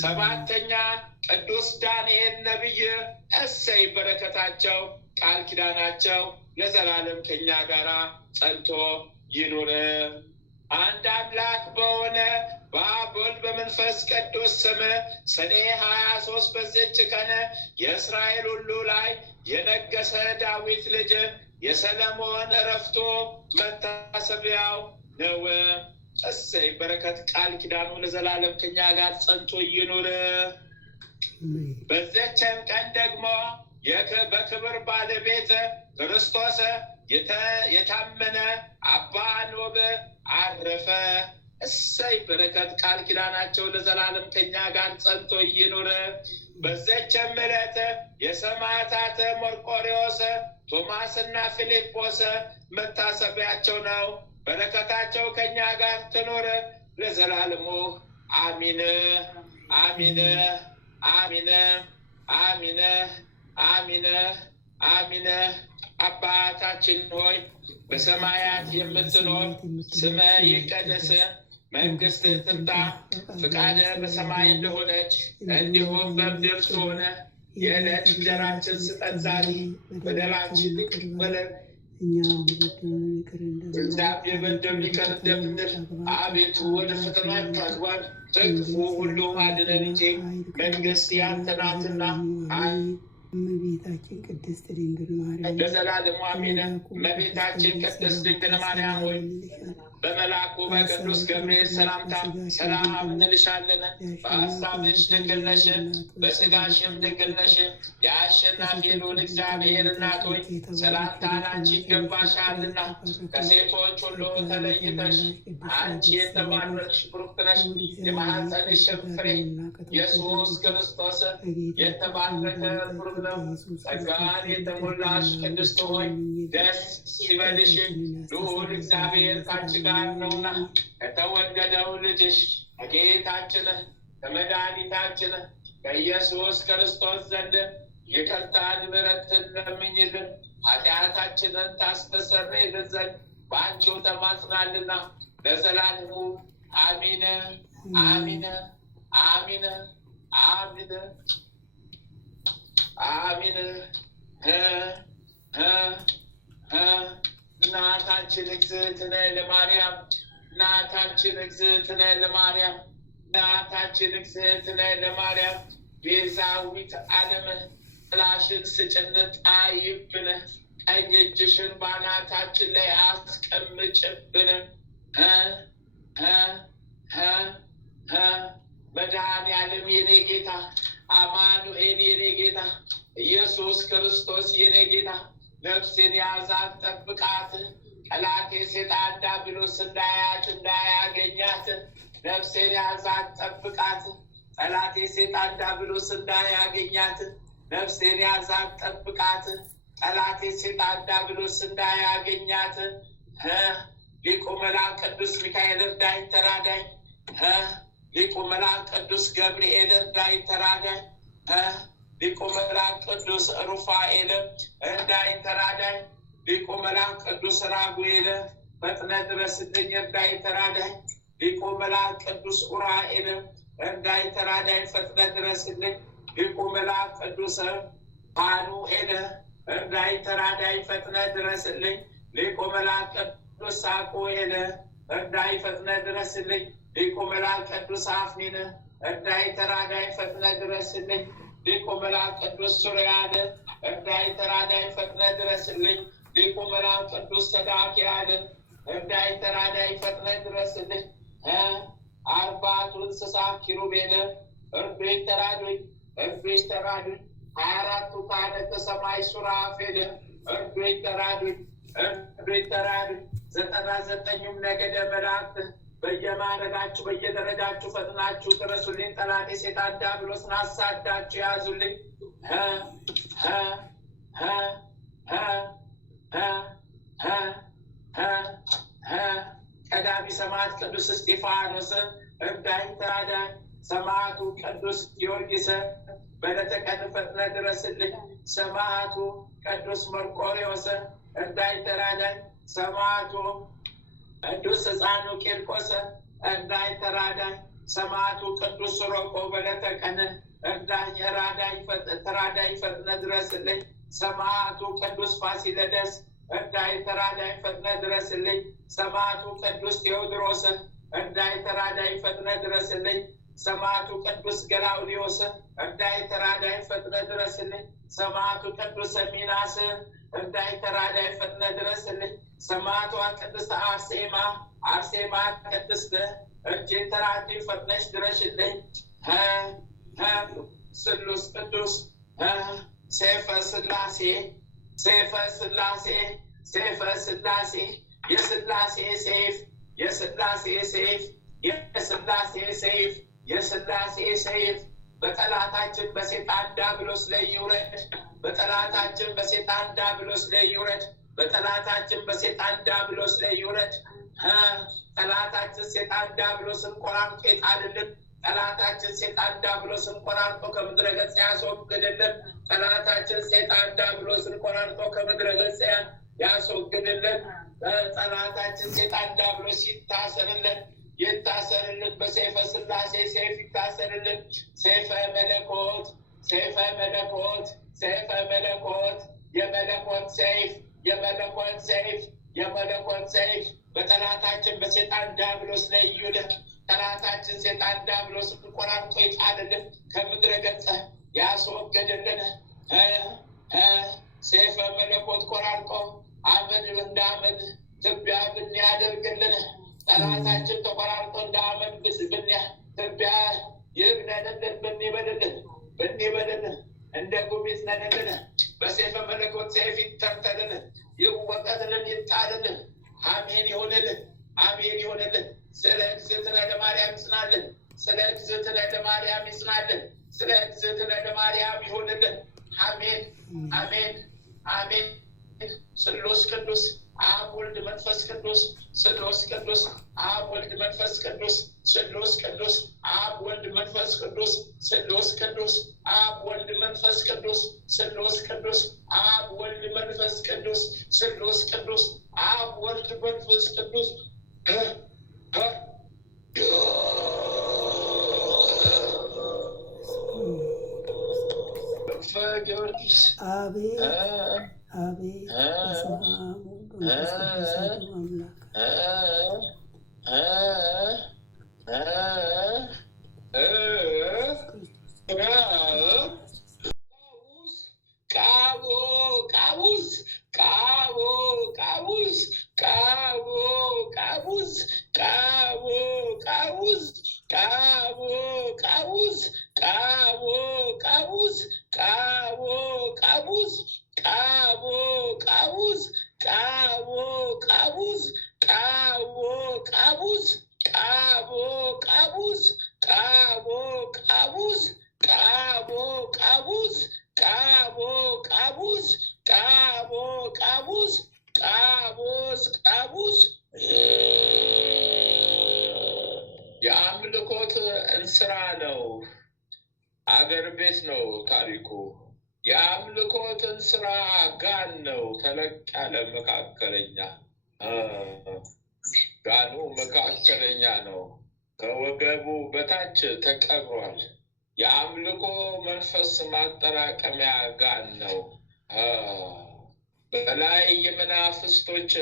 ሰባተኛ ቅዱስ ዳንኤል ነቢይ። እሰይ በረከታቸው ቃል ኪዳናቸው ለዘላለም ከኛ ጋር ጸንቶ ይኑር። አንድ አምላክ በሆነ በአብ ወልድ በመንፈስ ቅዱስ ስም ሰኔ 23 በዚች ቀን የእስራኤል ሁሉ ላይ የነገሰ ዳዊት ልጅ የሰለሞን ዕረፍቱ መታሰቢያው ነው። እሰይ! በረከት ቃል ኪዳኑ ለዘላለም ከኛ ጋር ጸንቶ ይኑር። በዚችም ቀን ደግሞ በክብር ባለቤት ክርስቶስ የታመነ አባ ኖብ አረፈ። እሰይ! በረከት ቃል ኪዳናቸው ለዘላለም ከኛ ጋር ጸንቶ ይኑር። በዚችም ዕለት የሰማዕታት መርቆሬዎስ፣ ቶማስና ፊልጶስ መታሰቢያቸው ነው። በረከታቸው ከኛ ጋር ትኑር ለዘላለሙ አሚን አሚን አሚን አሚን አሚን አሚን። አባታችን ሆይ በሰማያት የምትኖር ስምህ ይቀደስ፣ መንግሥትህ ትምጣ፣ ፈቃድህ በሰማይ እንደሆነች እንዲሁም በምድር ትሁን። የዕለት እንጀራችንን ስጠን ዛሬ፣ በደላችንን ይቅር በለን እኛም የበደሉንን ይቅር እንደምንል፣ አቤቱ ወደ ፈተና አታግባን ከክፉ ሁሉ አድነን እንጂ መንግሥት ያንተ ናትና እመቤታችን ቅድስት ድንግል ማርያም ለዘላለሙ አሜን። እመቤታችን ቅድስት ድንግል ማርያም ሆይ በመልአኩ በቅዱስ ገብርኤል ሰላምታ ሰላም እንልሻለን። በሐሳብሽ ድንግል ነሽ፣ በሥጋሽም ድንግል ነሽ። የአሸናፊ ልዑል እግዚአብሔር እናት ሆይ ሰላምታ ላንቺ ይገባሻልና ከሴቶች ሁሉ ተለይተሽ አንቺ የተባረክሽ ቡርክት ነሽ። የማኅፀንሽም ፍሬ ኢየሱስ ክርስቶስ የተባረከ ቡሩክ ነው። ጸጋን የተሞላሽ ቅድስት ሆይ ደስ ይበልሽ፣ ልዑል እግዚአብሔር ካንቺ ጋር ነውና ከተወደደው ልጅሽ ከጌታችን ከመድኃኒታችን ከኢየሱስ ክርስቶስ ዘንድ ይቅርታን ምሕረትን ለምኝልን ኃጢአታችንን ታስተሰርይልን ዘንድ በአንቺው ተማጽናልና ለዘላለሙ አሚን አሚን አሚን አሚን አሚን። እናታችን እግዝእትነ ለማርያም እናታችን እግዝእትነ ለማርያም እናታችን እግዝእትነ ለማርያም ቤዛዊት ዓለም ጥላሽን ስጭን ጣይብን፣ ቀኝ እጅሽን በአናታችን ላይ አስቀምጭብን። መድኃኔዓለም የኔ ጌታ፣ አማኑኤል የኔ ጌታ፣ ኢየሱስ ክርስቶስ የኔ ጌታ ነፍሴን ያዛት ጠብቃት፣ ጠላቴ ሰይጣን ዲያብሎስ እንዳያገኛት። ነፍሴን ያዛት ጠብቃት፣ ጠላቴ ሰይጣን ዲያብሎስ እንዳያገኛት። ነፍሴን ያዛት ጠብቃት፣ ጠላቴ ሰይጣን ዲያብሎስ እንዳያገኛት። ሊቁ መልአክ ቅዱስ ሚካኤል እርዳኝ ተራዳኝ። ሊቁ መልአክ ቅዱስ ገብርኤል እርዳኝ ተራዳኝ። ሊቁ መልአክ ቅዱስ ሩፋኤል እርዳኝ ተራዳኝ። ሊቁ መልአክ ቅዱስ ራጉኤል ፈጥነህ ድረስልኝ እርዳኝ ተራዳኝ። ሊቁ መልአክ ቅዱስ ኡራኤል እርዳኝ ተራዳኝ ፈጥነህ ድረስልኝ። ሊቁ መልአክ ቅዱስ ፋኑኤል እርዳኝ ተራዳኝ ፈጥነህ ድረስልኝ። ሊቁ መልአክ ቅዱስ ሳቁኤል እርዳኝ ፈጥነህ ድረስልኝ። ሊቁ መልአክ ቅዱስ አፍኒን እርዳኝ ተራዳኝ ፈጥነህ ድረስልኝ። ሊቁ መልአክ ቅዱስ ሱርያል እርዳኝ ተራዳኝ ፈጥነህ ድረስልኝ። ሊቁ መልአክ ቅዱስ ሰዳክያል እርዳኝ ተራዳኝ ፈጥነህ ድረስልኝ። አርባዕቱ እንስሳ ኪሩቤል እርዱኝ ተራዱኝ እርዱኝ ተራዱኝ። 24ቱ ካህናተ ሰማይ ሱራፌል እርዱኝ ተራዱኝ እርዱኝ ተራዱኝ። 99ኙም ነገደ መላእክት በየማዕረጋችሁ በየደረጃችሁ ፈጥናችሁ ድረሱልኝ። ጠላቴ ሰይጣን ዲያብሎስን አሳዳችሁ ያዙልኝ። ቀዳሚ ሰማዕት ቅዱስ እስጢፋኖስ እርዳኝ ተራዳኝ። ሰማዕቱ ቅዱስ ጊዮርጊስ በዕለተ ቀን ፈጥነህ ድረስልኝ። ሰማዕቱ ቅዱስ መርቆሬዎስ እርዳኝ ተራዳኝ። ሰማዕቱ ቅዱስ ሕፃኑ ቂርቆስ እርዳኝ ተራዳኝ። ሰማዕቱ ቅዱስ ሮቆ በዕለተ ቀን እርዳኝ ተራዳኝ ፈጥነህ ድረስልኝ። ሰማዕቱ ቅዱስ ፋሲለደስ እርዳይ ተራዳይ ፈጥነ ድረስልኝ። ሰማዕቱ ቅዱስ ቴዎድሮስ እርዳይ ተራዳይ ፈጥነ ድረስልኝ። ሰማዕቱ ቅዱስ ገላውዲዮስ እርዳይ ተራዳይ ፈጥነ ድረስልኝ። ሰማዕቱ ቅዱስ ሚናስ እርዳይ ተራዳይ ፈጥነ ድረስልኝ። ሰማዕቷ ቅድስት አርሴማ ቅድስት እጅን ተራዲ ፈጥነሽ ድረሽልኝ። ስሉስ ቅዱስ ሰይፈ ሥላሴ የሥላሴ ሰይፍ የሥላሴ ሰይፍ በጠላታችን በሰይጣን ዲያብሎስ ላይ ይውረድ። በጠላታችን በሰይጣን ዲያብሎስ ላይ ይውረድ። በጠላታችን በሰይጣን ዲያብሎስ ላይ ይውረድ። ጠላታችን ሰይጣን ዲያብሎስን ቆራርጦ ይጣልልን። ጠላታችን ሰይጣን ዲያብሎስን ቆራርጦ ከምድረ ገጽ ያስወግድልን። ጠላታችን ሰይጣን ዲያብሎስን ቆራርጦ ከምድረ ገጽ ያስወግድልን። ጠላታችን ሰይጣን ዲያብሎስ ይታሰርልን። በሰይፈ ሥላሴ ሰይፍ ይታሰርልን። ሰይፈ መለኮት የመለኮት ሰይፍ በጠላታችን በሰይጣን ዲያብሎስ ላይ ይውደቅ። ጠላታችን ሰይጣን ዲያብሎስን ቆራርጦ ይጣልልን፣ ከምድረ ገጽ ያስወግድልን። ሰይፈ መለኮት ቆራርጦ አመድ እንደ አመድ ትቢያ ብንያደርግልን። ጠላታችን ተቆራርጦ እንደ አመድ ትቢያ ይብነንልን፣ ብንበልልን እንደ ጉሚት ነንልን። በሰይፈ መለኮት ሰይፍ ይተርተልን፣ ይወቀትልን፣ ይጣልልን። አሜን ይሆንልን። ስለ እግዝእትነ ለማርያም ይጽናልን። ስለ እግዝእትነ ለማርያም ይሆንልን። አሜን። ስሉስ ቅዱስ አብ ወልድ መንፈስ ቅዱስ ስሉስ ቅዱስ አብ ወልድ መንፈስ ቅዱስ ስሉስ ቅዱስ አብ ወልድ መንፈስ ቅዱስ ስሉስ ቅዱስ አብ ወልድ መንፈስ ቅዱስ ስሉስ ቅዱስ አብ ወልድ መንፈስ ቅዱስ ስሉስ ቅዱስ አብ ወልድ መንፈስ ቅዱስ ጊዮርጊስ አቤት አቤት በስመ አብ ወወልድ ወመንፈስ የአምልኮት እንስራ ነው። አገር ቤት ነው ታሪኩ። የአምልኮትን ስራ ጋን ነው። ተለቅ ያለ መካከለኛ ጋኑ መካከለኛ ነው። ከወገቡ በታች ተቀብሯል። የአምልኮ መንፈስ ማጠራቀሚያ ጋን ነው። በላይ የመናፍስቶች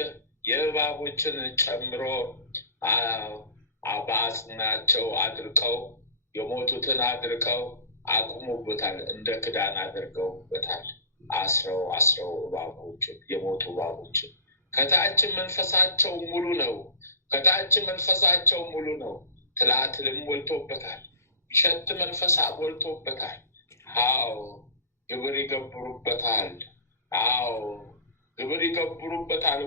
የእባቦችን ጨምሮ በአጽናቸው አድርቀው የሞቱትን አድርቀው አቁሙበታል። እንደ ክዳን አድርገውበታል። አስረው እባቦችን የሞቱ እባቦችን ከታችን መንፈሳቸው ሙሉ ነው። ትላትልም ሞልቶበታል። ይሸት መንፈስ ሞልቶበታል። ግብር ይገብሩበታል።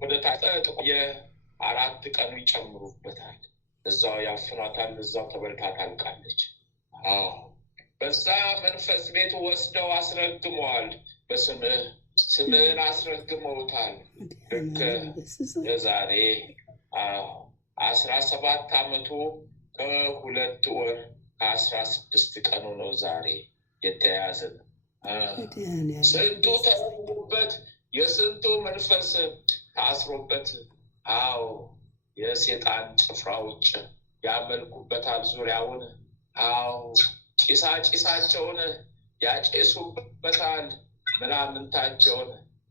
ወደ ታጠቅ የ4 ቀኑ ይጨምሩበታል። እዛው ያፍኗታል። እዛው ተበልታ ታልቃለች። በዛ መንፈስ ቤት ወስደው አስረግመዋል። ስምህን አስረግመውታል። ልክ የዛሬ 17 ዓመቱ ከ2 ወር ከ16 ቀኑ ነው ዛሬ የተያዘን። ስንቱ ተረጉበት፣ የስንቱ መንፈስ ታስሮበት። የሴጣን ጭፍራዎች ያመልኩበታል ዙሪያውን። ጭሳቸውን ያጨሱበታል። ምናምንታቸውን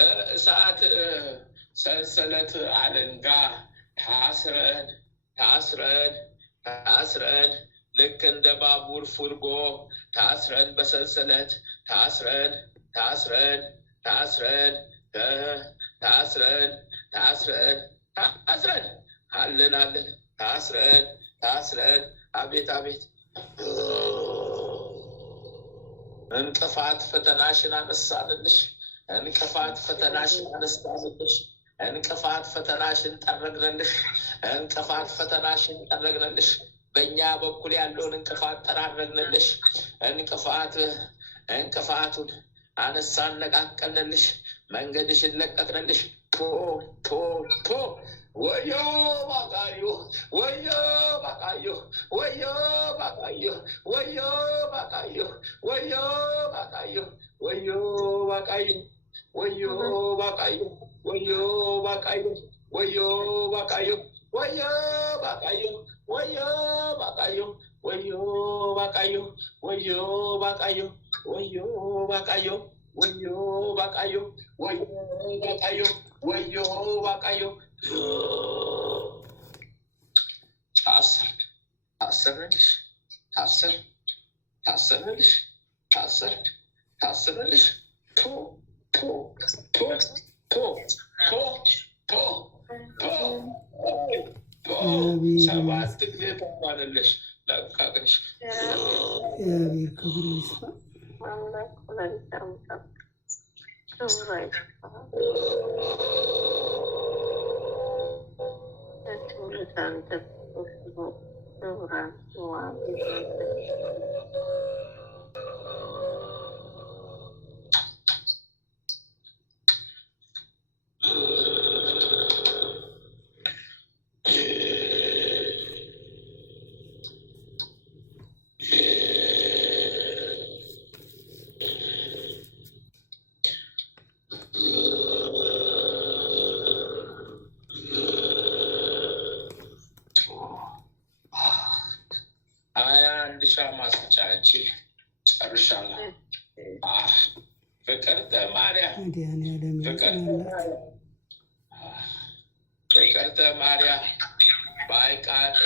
በእሳት ሰንሰለት አለንጋ ታስረን ልክ እንደ ባቡር ፉርጎ ታስረን በሰንሰለት ታስረን አለን ታስረን አቤት እንቅፋት ፈተናሽን አነሳንልሽ እንቅፋት ፈተናሽን ጠረግንልሽ በእኛ በኩል ያለውን እንቅፋት ጠራረግንልሽ እንቅፋቱን አነሳን ነቃቀልንልሽ መንገድሽን ለቀቅንልሽ ቶ ወዮ ባቃዩ ታሰርንልሽ ሰባት ጊዜ ተባለልሽ ለቃቅንሽ ክብር ይስፋ ሻማ ስጫንቺ ጨርሻለሁ። ፍቅርተ ማርያም አባይቃጤ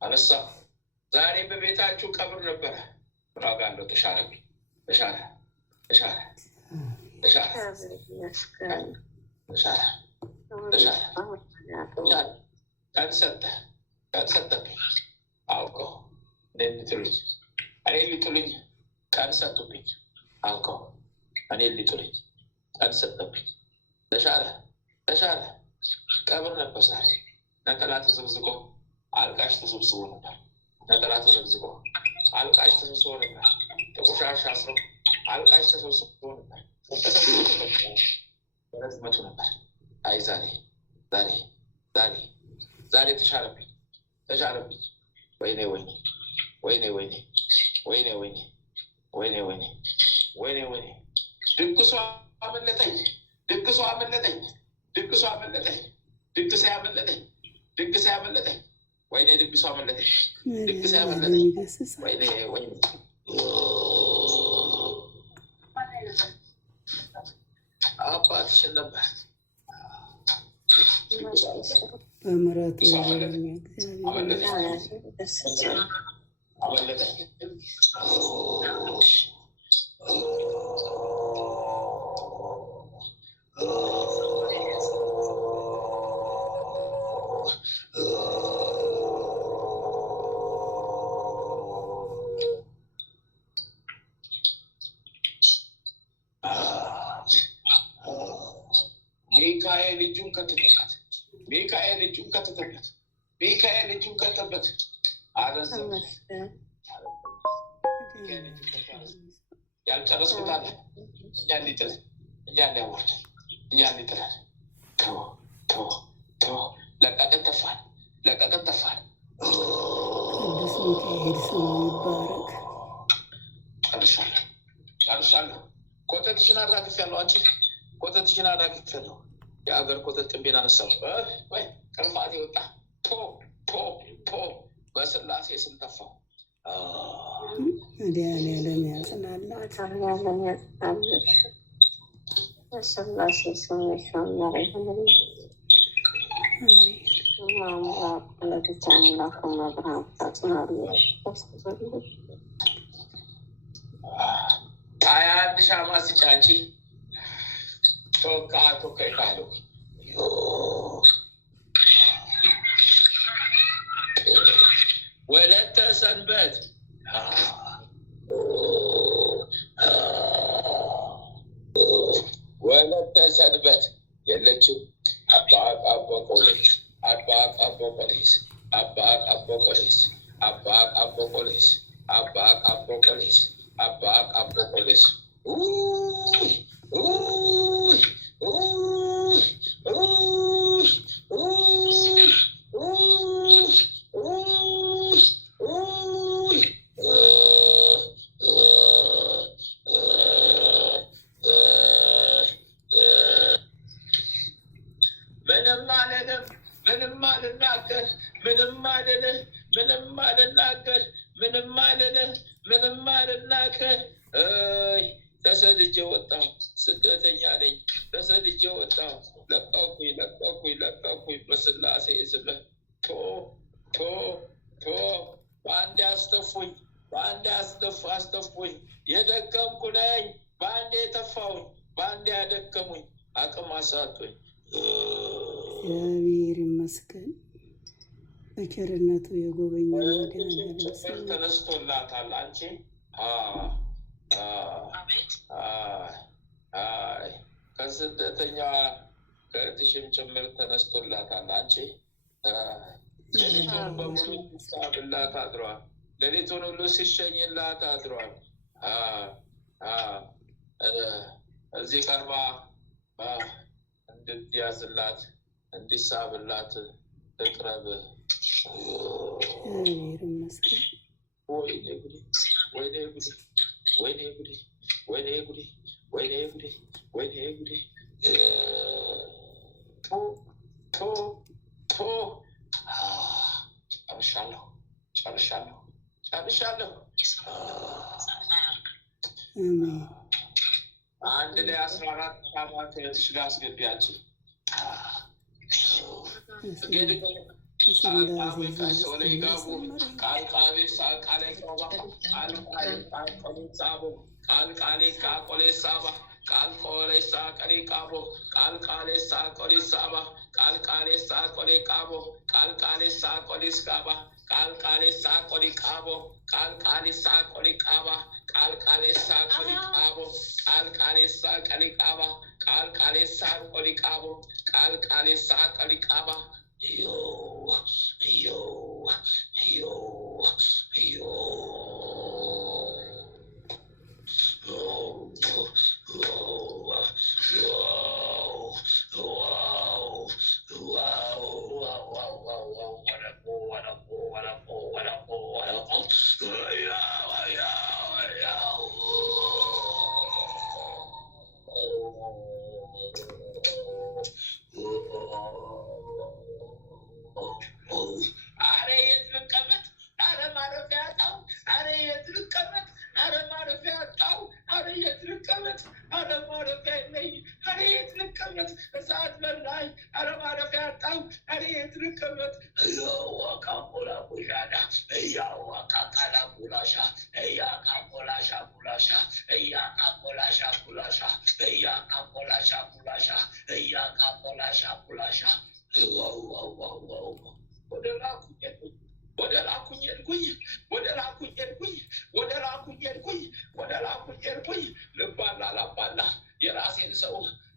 አነሳ ዛሬ በቤታችሁ ቀብር ነበረ። ራጋለው ተሻለ ቀን ሰጠብኝ አውቀው እኔን ሊጥሉኝ ቀን ሰጡብኝ አውቀው እኔን ሊጥሉኝ ቀን ሰጠብኝ። ተሻለ ቀብር ነበር ዛሬ። ነጠላ ተዘግዝቆ አልቃሽ ተሰብስቦ ነበር። ጥቁሻሽ አስረው አልቃሽ ተሰብስቦ ነበር። መቱ ነበር። አይ ዛሬ ተሻለብኝ። ወይኔ ድግሱ አመለጠኝ። ወይኔ ድግሱ አመለጠኝ። ወይኔ አባትሽን ነበር በምሕረቱ አመለጠኝ። ሚካኤል እጁን ከተበት አረዘ ያልጨረስኩት አለ እኛን ሊጥል እኛን ሊያወርድ እኛን ሊጥላል። ለቀቀን ተፋን ቅዱስ ሚካኤል ስሙ ይባረክ። ጨርሻለሁ። ኮተትሽን አራግፌያለሁ። አንቺ ኮተትሽን አራግፌያለሁ። የሀገር ኮተት ጥንቤን አነሳሁ። ወይ ቅርፋት የወጣ በስላሴ ስም ተፋው። መድኃኒዓለም ያጽናላት። በስላሴ ስም ይሾመር ይሁን። ለብቻ አምላክ መብርሃን ታጽናሉ። ሀያ አንድ ሻማ ስጪ አንቺ ቶካ ይካሉ ወለተ ሰንበት የለችም። አባ ቆሌስ ምንም አልናገር። ተሰድጄ ወጣሁ፣ ስደተኛ ነኝ። ተሰድጄ ወጣሁ፣ ለቀኩኝ በስላሴ ስም። በአንዴ አስተፉኝ። የደከምኩ ነኝ፣ በአንዴ ተፋሁኝ፣ በአንዴ ያደከሙኝ፣ አቅም አሳጡኝ። እግዚአብሔር ይመስገን በቸርነቱ የጎበኘ ተነስቶላታል። አንቺ ከስደተኛ ከእህትሽም ጭምር ተነስቶላታል። አንቺ ሌሊቱን በሙሉ ሲሳብላት አድሯል። ሌሊቱን ሁሉ ሲሸኝላት አድሯል። እዚህ ቀርባ እንድትያዝላት እንዲሳብላት ትቅረብ። ጨርሻለሁ። አንድ ላይ 14 ሻማ ከእህትሽ ጋር አስገቢያችን።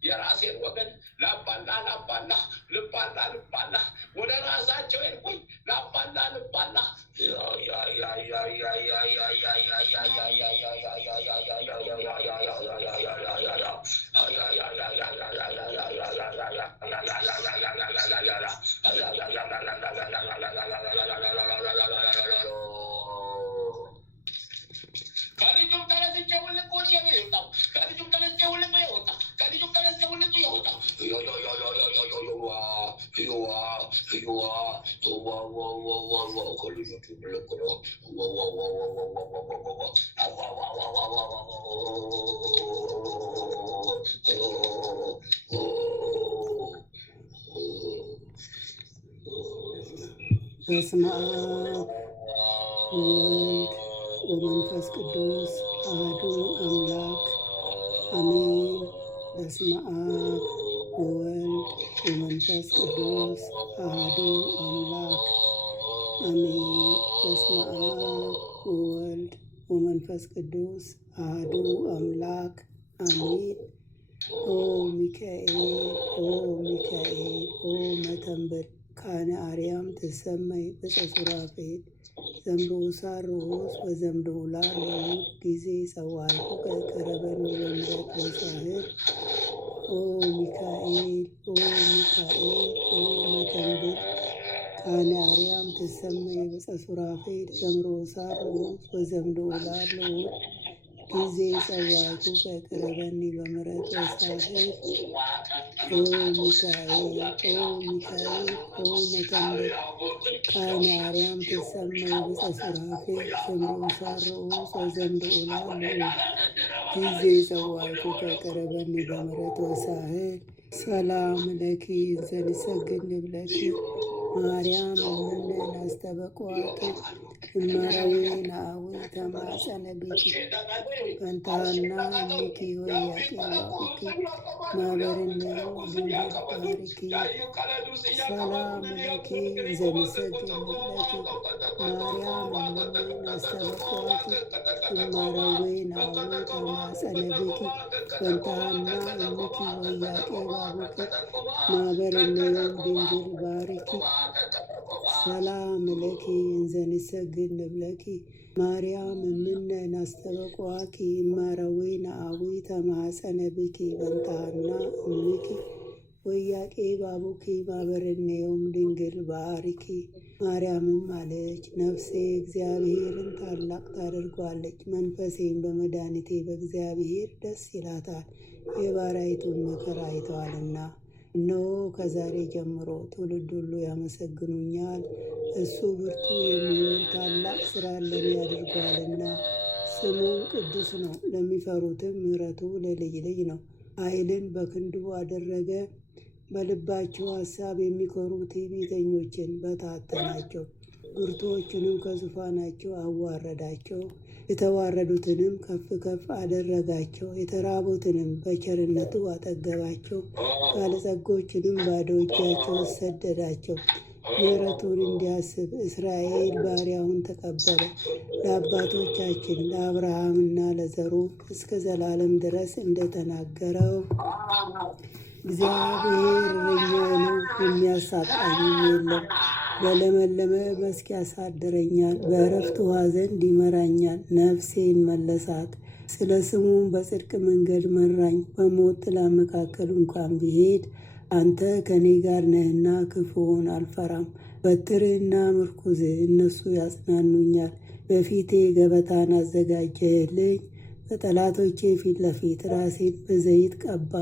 የራሴን ወገን ላባላ ወደ ራሳቸው ሄድኩኝ። ላባላ ከልጁም ተነስቼ ውልቅ ወዲህ የወጣው ከልጁም ተነስቼ ውልቅ የወጣው ከልጁም ተነስቼ ውልቅ የወጣው በስመ አብ ወወልድ ወመንፈስ ቅዱስ አሐዱ አምላክ አሜን። በስመ አብ ወወልድ ወመንፈስ ቅዱስ አሐዱ አምላክ አሜን። በስመ አብ ወወልድ ወመንፈስ ቅዱስ አሐዱ አምላክ አሜን። ኦ ሚካኤል ኦ ሚካኤል ኦ መተንብል ካነ አርያም ትሰመይ በጸሱራፌል ዘምዶ ሳሮስ በዘምዶ ላለውድ ጊዜ ሰዋይኩ ከቀረበኒ በምሕረት ወሳህል ኦ ሚካኤል ኦ ሚካኤል ኦ መተንብል ካነ አርያም ትሰመይ በጸሱራፌል ዘምዶ ሳሮስ በዘምዶ ላለውድ ጊዜ ሰዋይኩ ከቀረበኒ በምሕረት ወሳህል ኦ ሚካኤል ኦ ሚካኤል ኦ መተንብል ካነ አርያም ትሰመይ በጸሱራፌል ዘምዶ ሳሮስ በዘምዶ ላለውድ ጊዜ ሰዋይኩ ከቀረበኒ በምሕረት ወሳህል ሰላም ለኪ ዘንሰግድ ብለኪ ማርያም እምነ አስተበቋቂ እመረዊ ናዊ ተማጸነ ቢኪ በንታና እምኪ ወያቄዋቂ ማበርነ ድንግል ባርኪ ሰላም ለኪ ዘንሰግድ ብለኪ ማርያም እምነ አስተበቋቂ እመረዊ ናዊ ተማጸነ ቢኪ በንታና እምኪ ወያቄዋቂ ማበርነ ድንግል ባርኪ ሰላም ለኪ እንዘንሰግድ ንብለኪ ማርያም እምነ ናስተበቋኪ እማረዊ ነአዊ ተማጸነ ብኪ በንታና እምኪ ወያቄ ባቡኪ ማበረኔዮም ድንግል ባርኪ። ማርያምም አለች፣ ነፍሴ እግዚአብሔርን ታላቅ ታደርጓለች፣ መንፈሴም በመድኃኒቴ በእግዚአብሔር ደስ ይላታል፣ የባሪያይቱን መከራ አይተዋልና። እነሆ ከዛሬ ጀምሮ ትውልድ ሁሉ ያመሰግኑኛል፣ እሱ ብርቱ የሚሆን ታላቅ ሥራ ለኔ ያደርጓልና። ስሙም ቅዱስ ነው፣ ለሚፈሩትም ምሕረቱ ለልጅ ልጅ ነው። ኃይልን በክንዱ አደረገ፣ በልባቸው ሐሳብ የሚኮሩ ትዕቢተኞችን በታተናቸው። ብርቱዎችንም ከዙፋናቸው አዋረዳቸው፣ የተዋረዱትንም ከፍ ከፍ አደረጋቸው። የተራቡትንም በቸርነቱ አጠገባቸው፣ ባለጸጎችንም ባዶ እጃቸው ሰደዳቸው። ምሕረቱን እንዲያስብ እስራኤል ባሪያውን ተቀበለ። ለአባቶቻችን ለአብርሃምና ለዘሩ እስከ ዘላለም ድረስ እንደተናገረው እግዚአብሔር እረኛዬ ነው፣ የሚያሳጣኝም የለም። በለመለመ መስክ ያሳድረኛል፣ በዕረፍት ውኃ ዘንድ ይመራኛል። ነፍሴን መለሳት፣ ስለ ስሙም በጽድቅ መንገድ መራኝ። በሞት ጥላ መካከል እንኳን ብሄድ አንተ ከእኔ ጋር ነህና ክፉውን አልፈራም። በትርህና ምርኩዝህ እነሱ ያጽናኑኛል። በፊቴ ገበታን አዘጋጀህልኝ፣ በጠላቶቼ ፊት ለፊት ራሴን በዘይት ቀባ።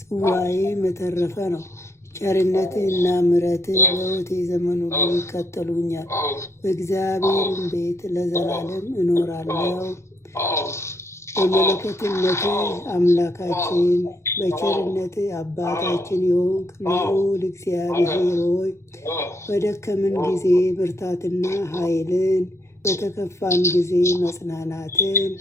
ጽዋዬ የተረፈ ነው። ቸርነትህና ምሕረትህ በሕይወቴ ዘመን ሁሉ ይከተሉኛል። በእግዚአብሔርም ቤት ለዘላለም እኖራለሁ። በመለኮትነትህ አምላካችን፣ በቸርነትህ አባታችን የሆንክ ልዑል እግዚአብሔር ሆይ በደከምን ጊዜ ብርታትና ኃይልን፣ በተከፋን ጊዜ መጽናናትን፣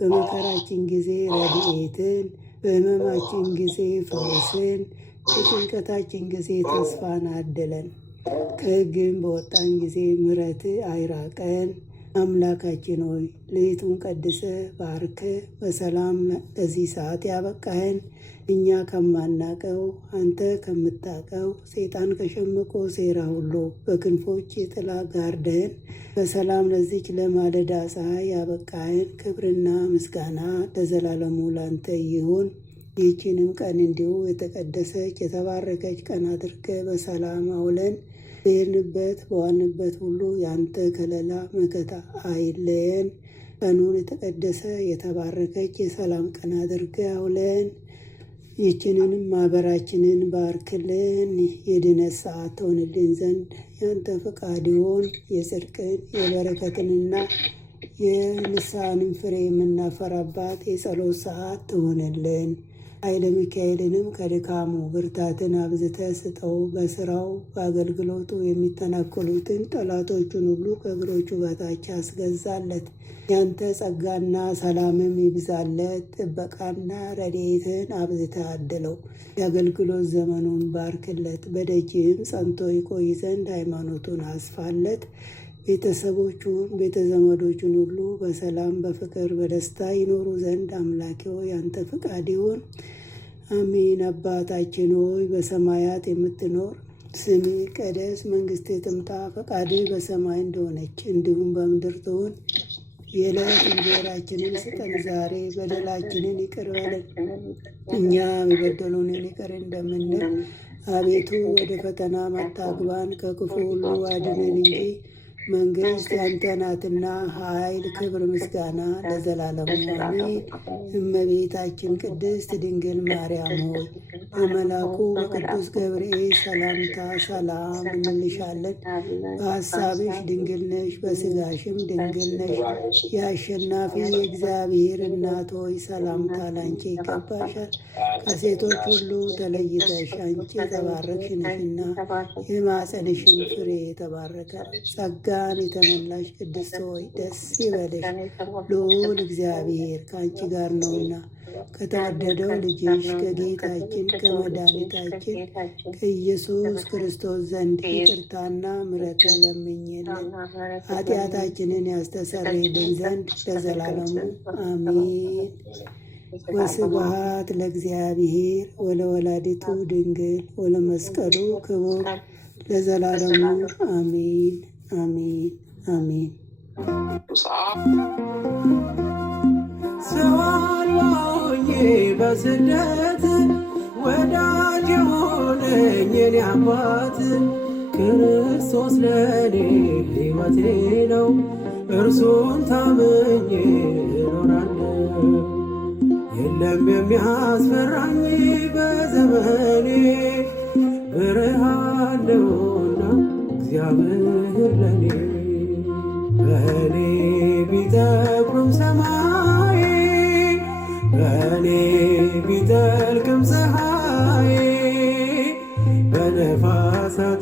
በመከራችን ጊዜ ረድኤትን፣ በሕመማችን ጊዜ ፈውስን፣ በጭንቀታችን ጊዜ ተስፋን አድለን። ከሕግም በወጣን ጊዜ ምሕረትህ አይራቀን። አምላካችን ሆይ ሌቱን ቀድሰ ባርከ በሰላም ለዚህ ሰዓት ያበቃህን እኛ ከማናቀው አንተ ከምታቀው ሰይጣን ከሸመቆ ሴራ ሁሉ በክንፎች ጥላ ጋርደን በሰላም ለዚች ለማለዳ ፀሐይ ያበቃህን ክብርና ምስጋና ለዘላለሙ ላንተ ይሁን። ይህችንም ቀን እንዲሁ የተቀደሰች የተባረከች ቀን አድርገ በሰላም አውለን በሄድንበት በዋልንበት ሁሉ ያንተ ከለላ መከታ አይለየን። ቀኑን የተቀደሰ የተባረከች የሰላም ቀን አድርገህ አውለን። ይህችንንም ማህበራችንን ባርክልን። የድነት ሰዓት ትሆንልን ዘንድ ያንተ ፈቃድ ይሁን። የጽድቅን የበረከትንና የንስሐንም ፍሬ የምናፈራባት የጸሎት ሰዓት ትሆንልን። ኃይለ ሚካኤልንም ከድካሙ ብርታትን አብዝተ ስጠው። በስራው በአገልግሎቱ የሚተናከሉትን ጠላቶቹን ሁሉ ከእግሮቹ በታች አስገዛለት። ያንተ ጸጋና ሰላምም ይብዛለት። ጥበቃና ረድኤትን አብዝተ አድለው። የአገልግሎት ዘመኑን ባርክለት። በደጅህም ጸንቶ ይቆይ ዘንድ ሃይማኖቱን አስፋለት። ቤተሰቦቹን ቤተዘመዶቹን ሁሉ በሰላም በፍቅር በደስታ ይኖሩ ዘንድ አምላኬ ሆይ ያንተ ፍቃድ ይሁን። አሜን። አባታችን ሆይ በሰማያት የምትኖር ስምህ ይቀደስ፣ መንግሥትህ ትምጣ፣ ፈቃድህ በሰማይ እንደሆነች እንዲሁም በምድር ትሁን። የዕለት እንጀራችንን ስጠን ዛሬ፣ በደላችንን ይቅር በለን እኛም የበደሉንን ይቅር እንደምንል። አቤቱ ወደ ፈተና አታግባን፣ ከክፉ ሁሉ አድነን እንጂ መንግሥት ያንተ ናትና፣ ኃይል፣ ክብር፣ ምስጋና ለዘላለሙ አሜን። እመቤታችን ቅድስት ድንግል ማርያም ሆይ በመልአኩ በቅዱስ ገብርኤል ሰላምታ ሰላም እንልሻለን። በሐሳብሽ ድንግል ነሽ፣ በሥጋሽም ድንግል ነሽ። የአሸናፊ የእግዚአብሔር እናት ሆይ ሰላምታ ላንቺ ይገባሻል። ከሴቶች ሁሉ ተለይተሽ አንቺ የተባረክሽ ነሽና የማኅፀንሽም ፍሬ የተባረከ ጸጋን የተመላሽ ቅድስት ሆይ ደስ ይበልሽ፣ ልዑል እግዚአብሔር ከአንቺ ጋር ነውና ከተወደደው ልጅሽ ከጌታችን ከመድኃኒታችን ከኢየሱስ ክርስቶስ ዘንድ ይቅርታና ምሕረትን ለምኝልን ኃጢአታችንን ያስተሰርይልን ዘንድ ለዘላለሙ አሜን። ወስብሐት ለእግዚአብሔር ወለወላዲቱ ድንግል ወለመስቀሉ ክቡር ለዘላለሙ አሜን አሜን አሜን። ሰው አልባ ሆኜ በስደት ወዳጅ የሆነኝ የኔ አባት ክርስቶስ ለኔ ሕይወቴ ነው። እርሱን ታምኜ እኖራለሁ። የለም የሚያስፈራኝ በዘመኔ ብርሃን ነውና እግዚአብሔር ለኔ። በእኔ ቢጠቁርም ሰማይ በእኔ ቢጠልቅም ፀሐይ በነፋሳት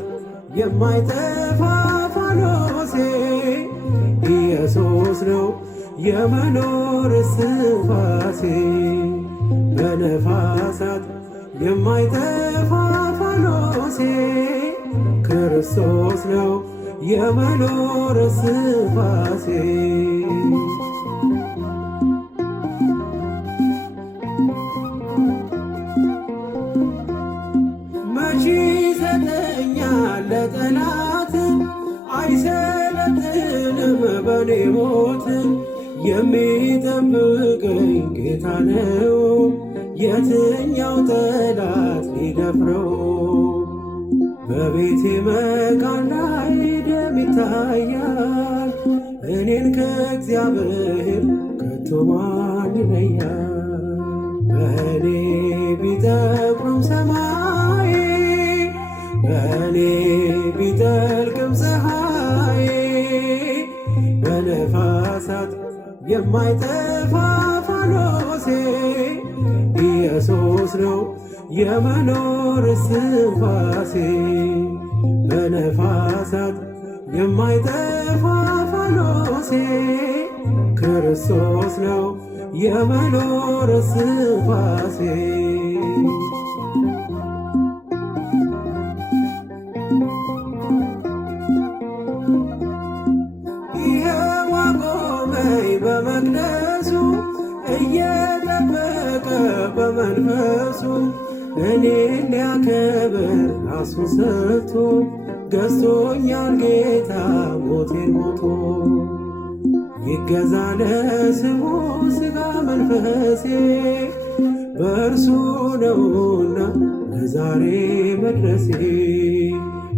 የማይጠፋ ፋኖሴ ኢየሱስ ነው የመኖር እስትንፋሴ። በነፋሳት የማይጠፋ ፋኖሴ ክርስቶስ ነው የመኖር እስትንፋሴ። መቼ ይሰጠኛል ለጠላት አይሰለጥንም በኔ ሞት። የሚጠብቀኝ ጌታ ነው የትኛው ጠላት ሊደፍረው። በቤቴ መቃን ላይ ደም ይታያል። እኔን ከእግዚአብሔር ከቶ ማን ይለያል? በእኔ ቢጠቁርም ሰማይ በእኔ ቢጠልቅም ፀሐይ በነፋሳት የማይጠፋ ፋኖሴ ኢየሱስ ነው የመኖር እስትንፋሴ። በነፋሳት የማይጠፋ ፋኖሴ ክርስቶስ ነው የመኖር እስትንፋሴ። ይኸው አቆመኝ በመቅደሱ እየጠበቀ በመንፈሱ እኔን ሊያከብር ራሱን ሰጥቶ ገዝቶኛል ጌታ ሞቴን ሞቶ። ይገዛ ለስሙ ሥጋ መንፈሴ በእርሱ ነውና ለዛሬ መድረሴ።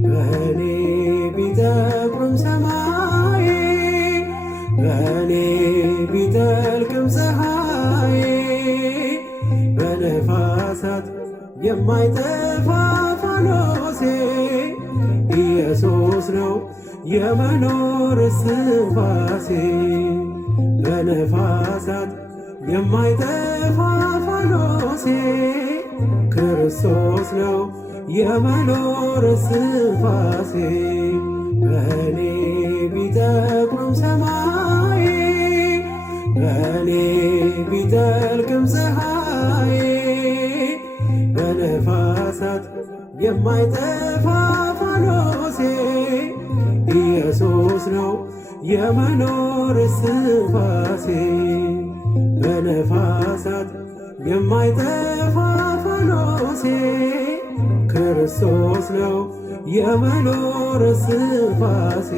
በእኔ ቢጠቁርም ሰማይ በእኔ ቢጠልቅም ፀሐይ በነፋሳት የማይጠፋ ፋኖሴ ኢየሱስ ነው የመኖር እስትንፋሴ። በነፋሳት የማይጠፋ ፋኖሴ ክርስቶስ ነው የመኖር እስትንፋሴ። በእኔ ቢጠቁም ሰማይ በእኔ ቢጠልቅም ፀሐይ በነፋሳት የማይጠፋ ፋኖሴ ኢየሱስ ነው የመኖር እስትንፋሴ። በነፋሳት የማይጠፋ ፋኖሴ ክርስቶስ ነው የመኖር እስትንፋሴ።